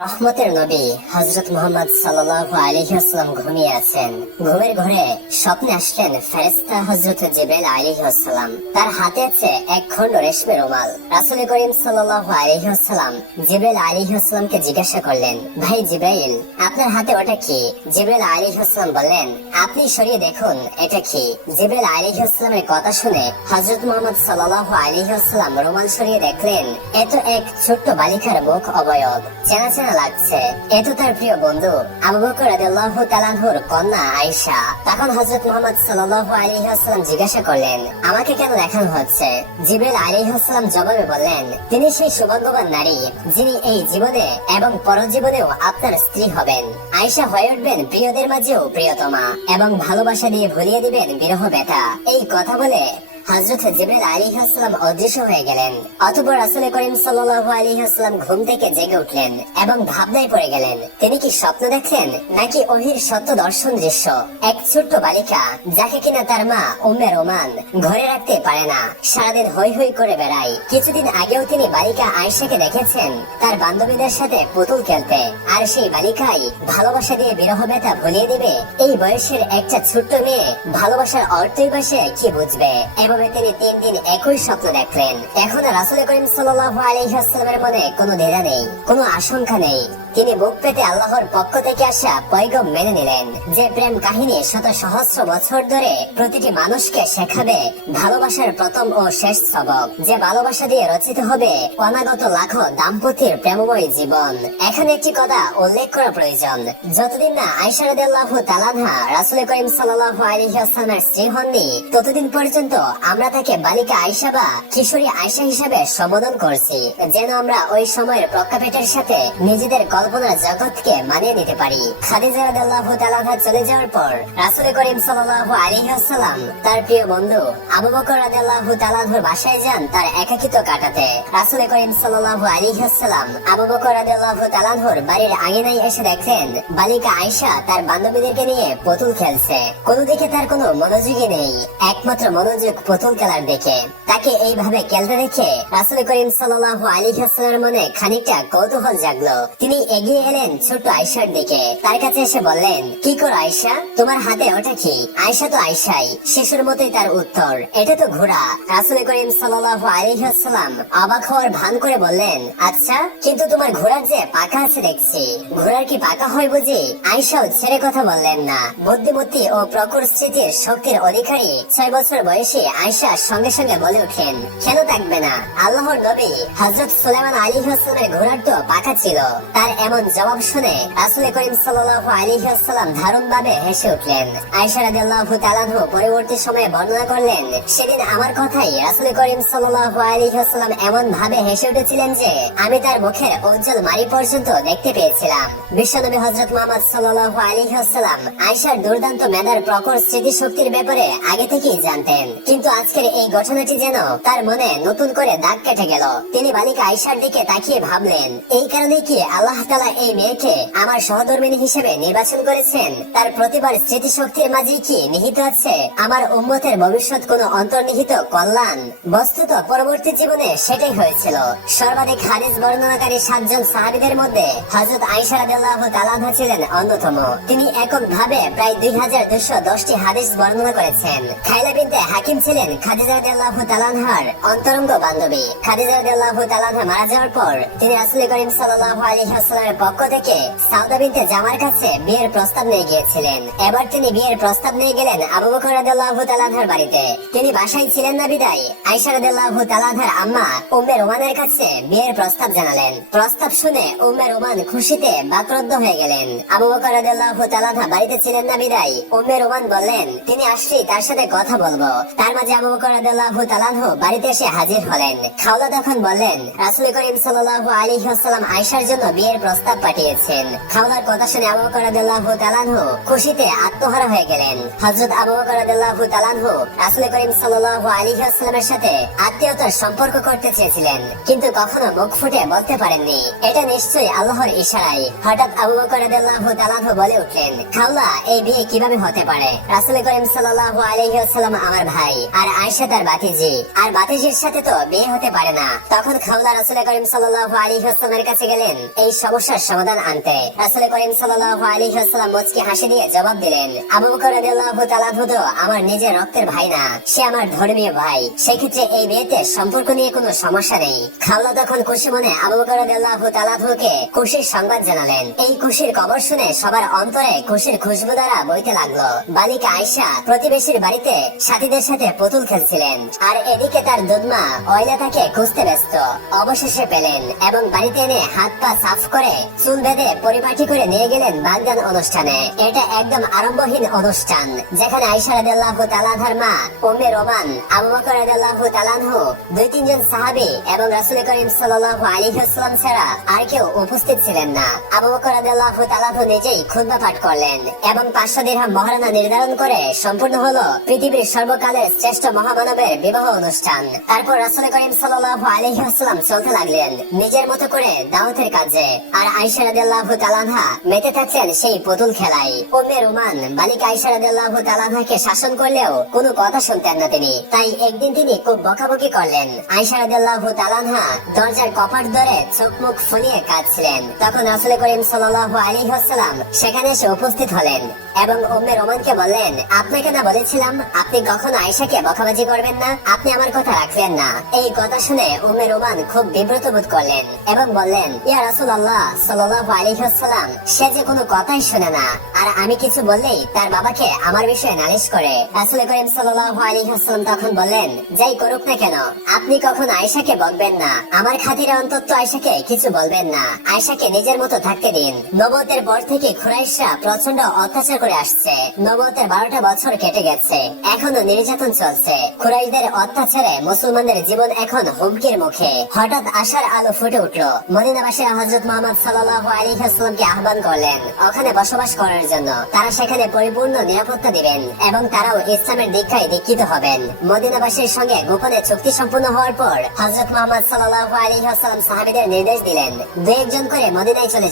রহমতের নবী হযরত মুহাম্মদ সাল্লাল্লাহু আলাইহি ওয়াসাল্লাম ঘুমিয়ে আছেন। ঘুমের ঘরে স্বপ্নে আসলেন ফেরেশতা হযরত জিবরাইল আলাইহি ওয়াসাল্লাম। তার হাতে আছে এক খণ্ড রেশমের রুমাল। রাসূল করিম সাল্লাল্লাহু আলাইহি ওয়াসাল্লাম জিবরাইল আলাইহি ওয়াসাল্লামকে জিজ্ঞাসা করলেন, ভাই জিবরাইল, আপনার হাতে ওটা কি? জিবরাইল আলাইহি ওয়াসাল্লাম বললেন, আপনি সরিয়ে দেখুন এটা কি। জিবরাইল আলাইহি ওয়াসাল্লামের কথা শুনে হযরত মুহাম্মদ সাল্লাল্লাহু আলাইহি ওয়াসাল্লাম রুমাল সরিয়ে দেখলেন এত এক ছোট্ট বালিকার মুখ অবয়ব। চেনা চেনা লাগছে। এ তো তার প্রিয় বন্ধু আবু বকর রাদিয়াল্লাহু তাআলা আনহুর কন্যা আয়েশা। তখন হযরত মুহাম্মদ সাল্লাল্লাহু আলাইহি ওয়াসাল্লাম জিজ্ঞাসা করলেন, আমাকে কেন দেখানো হচ্ছে? জিবরাইল আলাইহিস সালাম জবাবে বললেন, তিনি সেই সৌভাগ্যবান নারী যিনি এই জীবনে এবং পরজীবনেও আপনার স্ত্রী হবেন। আয়েশা হয়ে উঠবেন প্রিয়দের মাঝেও প্রিয়তমা এবং ভালোবাসা দিয়ে ভুলিয়ে দিবেন বিরহ ব্যথা। এই কথা বলে হযরত জিবরাইল আলাইহিস সালাম অদৃশ্য হয়ে গেলেন। অতঃপর রাসূল করিম সাল্লাল্লাহু আলাইহি ওয়াসাল্লাম ঘুম থেকে জেগে উঠলেন এবং ভাবনায় পড়ে গেলেন। তিনি কি স্বপ্ন দেখলেন নাকি ওহির সত্য দর্শন দৃশ্য? এক ছোট্ট বালিকা যাকে কিনা তার মা উম্মে রোমান ঘরে রাখতে পারে না, সারাদিন হই হই করে বেড়ায়। কিছুদিন আগেও তিনি বালিকা আয়েশাকে দেখেছেন তার বান্ধবীদের সাথে পুতুল খেলতে। আর সেই বালিকাই ভালোবাসা দিয়ে বিরহ ব্যথা ভুলিয়ে দিবে। এই বয়সের একটা ছোট্ট মেয়ে ভালোবাসার অর্থই বা সে কি বুঝবে? এভাবে তিনি 3 দিন একই স্বপ্ন দেখলেন। এখন রাসূল করিম সাল্লাল্লাহু আলাইহি ওয়াসাল্লামের মনে কোনো দ্বিধা নেই, কোনো আশঙ্কা নেই। তিনি বুক পেতে আল্লাহর পক্ষ থেকে আসা পয়গম মেনে নিলেন যে প্রেম কাহিনী শত সহস্র বছর ধরে প্রতিটি মানুষকে শেখাবে ভালোবাসার প্রথম ও শেষ সবক, যে ভালোবাসা দিয়ে রচিত হবে অনাগত লাখো দাম্পত্যের প্রেমময় জীবন। এখানে একটি কথা উল্লেখ করা প্রয়োজন, যতদিন না আয়েশা রাদিয়াল্লাহু তাআলা আনহা রাসূল করিম সাল্লাল্লাহু আলাইহি ওয়াসাল্লামের স্ত্রী হননি, ততদিন পর্যন্ত আমরা তাকে বালিকা আয়েশা বা কিশোরী আয়েশা হিসেবে সম্বোধন করছি, যেন আমরা ওই সময়ের প্রেক্ষাপটের সাথে নিজেদের কল্পনার জগৎকে মানিয়ে নিতে পারি। খাদিজা রাদিয়াল্লাহু তাআলা আনহা চলে যাওয়ার পর রাসূল করিম সাল্লাল্লাহু আলাইহি ওয়াসাল্লাম তার প্রিয় বন্ধু আবু বকর রাদিয়াল্লাহু তাআলা আনহুর বাসায় যান তার একাকিত্ব কাটাতে। রাসূল করিম সাল্লাল্লাহু আলাইহি ওয়াসাল্লাম আবু বকর রাদিয়াল্লাহু তাআলা আনহুর বাড়ির আঙিনায় এসে দেখেন বালিকা আয়েশা তার বান্ধবীদেরকে নিয়ে পুতুল খেলছে। কোনো দিকে তার কোনো মনোযোগই নেই, একমাত্র মনোযোগ পুতুল খেলার দিকে। তাকে এইভাবে খেলতে দেখে রাসূল করিম সাল্লাল্লাহু আলাইহি ওয়াসাল্লামের মনে খানিকটা কৌতূহল জাগলো। তিনি এগিয়ে এলেন ছোট্ট আয়েশার দিকে। তার কাছে এসে বললেন, কি করো আয়েশা? তোমার হাতে ওটা কি? আয়েশা তো আয়েশাই, শিশুর মতোই তার উত্তর, এটা তো ঘোড়া। রাসূল করিম সাল্লাল্লাহু আলাইহি ওয়াসাল্লাম অবাক হওয়ার ভান করে বললেন, আচ্ছা, কিন্তু তোমার ঘোড়ার যে পাখা আছে দেখছি, ঘোড়ার কি পাখা হয় বুঝি? আয়েশাও ছেড়ে কথা বললেন না। বুদ্ধিমতী ও প্রখর স্মৃতির শক্তির অধিকারী 6 বছর বয়সী আয়েশা সঙ্গে সঙ্গে বলে উঠেন, কেন থাকবে না? আল্লাহর নবী হযরত সুলাইমান আলাইহিস সালামের ঘোড়ার তো পাখা ছিল। তার এমন জবাব শুনে রাসূল করিম সাল্লাল্লাহু আলাইহি ওয়াসাল্লাম দারুণভাবে হেসে উঠলেন। আয়েশা রাদিয়াল্লাহু তাআলা আনহা পরবর্তী সময়ে বর্ণনা করলেন, সেদিন আমার কথাই রাসূল করিম সাল্লাল্লাহু আলাইহি ওয়াসাল্লাম এমন ভাবে হেসে উঠেছিলেন যে আমি তার মুখের উজ্জ্বল মারি পর্যন্ত দেখতে পেয়েছিলাম। বিশ্বনবী হযরত মুহাম্মদ সাল্লাল্লাহু আলাইহি ওয়াসাল্লাম আয়েশার দুর্দান্ত মেধার প্রখর স্মৃতিশক্তির ব্যাপারে আগে থেকেই জানতেন, কিন্তু আজকের এই ঘটনাটি যেন তার মনে নতুন করে দাগ কেটে গেল। তিনি বালিকা আয়েশার দিকে তাকিয়ে ভাবলেন, এই কারণে কি আল্লাহ তাআলা এই মেয়েকে আমার সহধর্মিণী হিসেবে নির্বাচন করেছেন? তার প্রতিবার স্মৃতিশক্তির মাঝে কি নিহিত আছে আমার উম্মতের ভবিষ্যৎ কোন অন্তর্নিহিত কল্যাণ? বস্তুত পরবর্তী জীবনে সেটাই হয়েছিল। সর্বাধিক হাদিস বর্ণনাকারী 7 জন সাহাবীদের মধ্যে হযরত আয়েশা রাদিয়াল্লাহু তাআলা আনহা ছিলেন অন্যতম। তিনি এককভাবে প্রায় 2210টি হাদিস বর্ণনা করেছেন। খাইলা বিনতে হাকিম ছিলেন খাদিজা রাদিয়াল্লাহু তাআলা আনহার অন্তরঙ্গ বান্ধবী। খাদিজা রাদিয়াল্লাহু তাআলা আনহা মারা যাওয়ার পর তিনি রাসূল করিম সাল্লাল্লাহু আলাইহি ওয়াসাল্লামের পক্ষ থেকে সাউদা বিনতে জামার কাছে বিয়ের প্রস্তাব নিয়ে গিয়েছিলেন। এবার তিনি বিয়ের প্রস্তাব নিয়ে গেলেন আবু বকর রাদিয়াল্লাহু তাআলা আনহার বাড়িতে। তিনি বাসায় ছিলেন না বিদায় আয়েশা রাদিয়াল্লাহু তাআলা আনহার আম্মা উম্মে রোমানের কাছে বিয়ের প্রস্তাব জানালেন। প্রস্তাব শুনে উম্মে রোমান খুশিতে বাকরুদ্ধ হয়ে গেলেন। আবু বকর রাদিয়াল্লাহু তাআলা আনহা বাড়িতে ছিলেন না বিদায় উম্মে রোমান বললেন, তিনি আসলেই তার সাথে কথা বলবো। তার মাঝে আবু বকর রাদিয়াল্লাহু তাআলা আনহু বাড়িতে এসে হাজির হলেন। খাওলা তখন বললেন, রাসূল করিম সাল্লাল্লাহু আলাইহি ওয়াসাল্লাম আয়েশার জন্য বিয়ের প্রস্তাব পাঠিয়েছেন। খাওলার কথা শুনে আবু বকর রাদিয়াল্লাহু তাআলা আনহু খুশিতে আত্মহারা হয়ে গেলেন। হযরত আবু বকর রাদিয়াল্লাহু তাআলা আনহু রাসূল করিম সাল্লাল্লাহু আলাইহি ওয়াসাল্লামের সাথে আত্মীয়তার সম্পর্ক করতে চেয়েছিলেন, কিন্তু কখনো মুখ ফুটে বলতে পারেননি। এটা নিশ্চয়ই আল্লাহর ইশারায়। হঠাৎ আবু বকর রাদিয়াল্লাহু তাআলা আনহু বলে উঠলেন, খাওলা, এই বিয়ে কিভাবে হতে পারে? রাসূল করিম সাল্লাল্লাহু আলাইহি ওয়াসাল্লাম আমার ভাই, আর আয়েশা তার ভাতিজি, আর ভাতিজির সাথে তো বিয়ে হতে পারে না। তখন খাওলা রাসূল করিম সাল্লাল্লাহু আলাইহি ওয়াসাল্লামের কাছে গেলেন। এই সব সমস্যার সমাধান আনতে। রাসূল করিম সাল্লাল্লাহু আলাইহি ওয়াসাল্লাম মুচকি হাসি দিয়ে জবাব দিলেন, আবু বকর রাদিয়াল্লাহু তাআলা আনহু তো আমার নিজের রক্তের ভাই না, সে আমার ধর্মীয় ভাই, সেক্ষেত্রে এই বিয়েতে সম্পর্ক নিয়ে কোনো সমস্যা নেই। খাওলা তখন খুশি মনে আবু বকর রাদিয়াল্লাহু তাআলা আনহুকে খুশির সংবাদ জানালেন। এই খুশির খবর শুনে সবার অন্তরে খুশির খুশবু দ্বারা বইতে লাগলো। বালিকা আয়েশা প্রতিবেশীর বাড়িতে সাথীদের সাথে পুতুল খেলছিলেন, আর এদিকে তার দুধমা অয়লা তাকে খুঁজতে ব্যস্ত। অবশেষে পেলেন এবং বাড়িতে এনে হাত পা সাফ করে চুল বেঁধে পরিপাটি করে নিয়ে গেলেন বাগদান অনুষ্ঠানে। এটা একদম আরম্ভহীন অনুষ্ঠান, যেখানে আয়েশা রাদিয়াল্লাহু তাআলা আনহার মা উম্মে রোমান, আবু বকর রাদিয়াল্লাহু তাআলা আনহু, 2-3 জন সাহাবী এবং রাসূল করিম সাল্লাল্লাহু আলাইহি ওয়াসাল্লাম ছাড়া আর কেউ উপস্থিত ছিলেন না। আবু বকর রাদিয়াল্লাহু তাআলা আনহু নিজেই খুতবা পাঠ করলেন এবং 500 দিরহাম মহারণা নির্ধারণ করে সম্পূর্ণ হলো পৃথিবীর সর্বকালের শ্রেষ্ঠ মহামানবের বিবাহ অনুষ্ঠান। তারপর রাসূল করিম সাল্লাল্লাহু আলাইহি ওয়াসাল্লাম চলতে লাগলেন নিজের মতো করে দাওয়াতের কাজে, আর আয়েশা রাদিয়াল্লাহু তাআলা আনহা মেতে থাকলেন সেই পুতুল খেলায়। উম্মে রোমান বালিকা আয়েশা রাদিয়াল্লাহু তাআলা আনহাকে শাসন করলেও কোনো কথা শুনতেন না তিনি। তাই একদিন তিনি খুব বকাবকি করলেন। আয়েশা রাদিয়াল্লাহু তাআলা আনহা দরজার কপাট ধরে চোখ মুখ ফুলিয়ে কাঁদছিলেন। তখন রাসূল করিম সাল্লাল্লাহু আলাইহি ওয়াসাল্লাম সেখানে এসে উপস্থিত হলেন এবং উম্মে রোমানকে বললেন, আপনাকে না বলেছিলাম আপনি কখনো আয়েশাকে বকাবাজি করবেন না, আপনি আমার কথা রাখলেন না। এই কথা শুনে উম্মে রোমান খুব বিব্রত বোধ করলেন এবং বললেন, ইয়া রাসূলুল্লাহ সাল্লাল্লাহু আলাইহি ওয়াসাল্লাম, সে যে কোনো কথাই শুনে না, আর আমি কিছু বললেই তার বাবাকে আমার বিষয়ে নালিশ করে। রাসূল করিম সাল্লাল্লাহু আলাইহি ওয়াসাল্লাম তখন বললেন, যাই করুক না কেন আপনি কখনো আয়েশাকে বকবেন না, আমার খাতিরে অন্তত আয়েশাকে কিছু বলবেন না, আয়েশাকে নিজের মতো থাকতে দিন। নবুয়তের পর থেকে কুরাইশরা প্রচন্ড অত্যাচার করে আসছে। নবুয়তের 12টা বছর কেটে গেছে, এখনো নির্যাতন চলছে। কুরাইশদের অত্যাচারে মুসলমানদের জীবন এখন হুমকির মুখে। হঠাৎ আশার আলো ফুটে উঠলো। মদিনাবাসীরা হযরত মুহাম্মদ সাল্লাল্লাহু আলাইহি ওয়াসাল্লামকে আহ্বান করলেন ওখানে বসবাস করার জন্য। তারা সেখানে পরিপূর্ণ নিরাপত্তা দিবেন এবং তারাও ইসলামের দীক্ষায় দীক্ষিত হবেন। মদিনাবাসীর সঙ্গে গোপনে চুক্তি সম্পূর্ণ হওয়ার পর হযরত মুহাম্মদ সাল্লাল্লাহু আলাইহি ওয়াসাল্লাম সাহাবীদের নির্দেশ দিলেন 2-1 জন করে মদিনায় চলে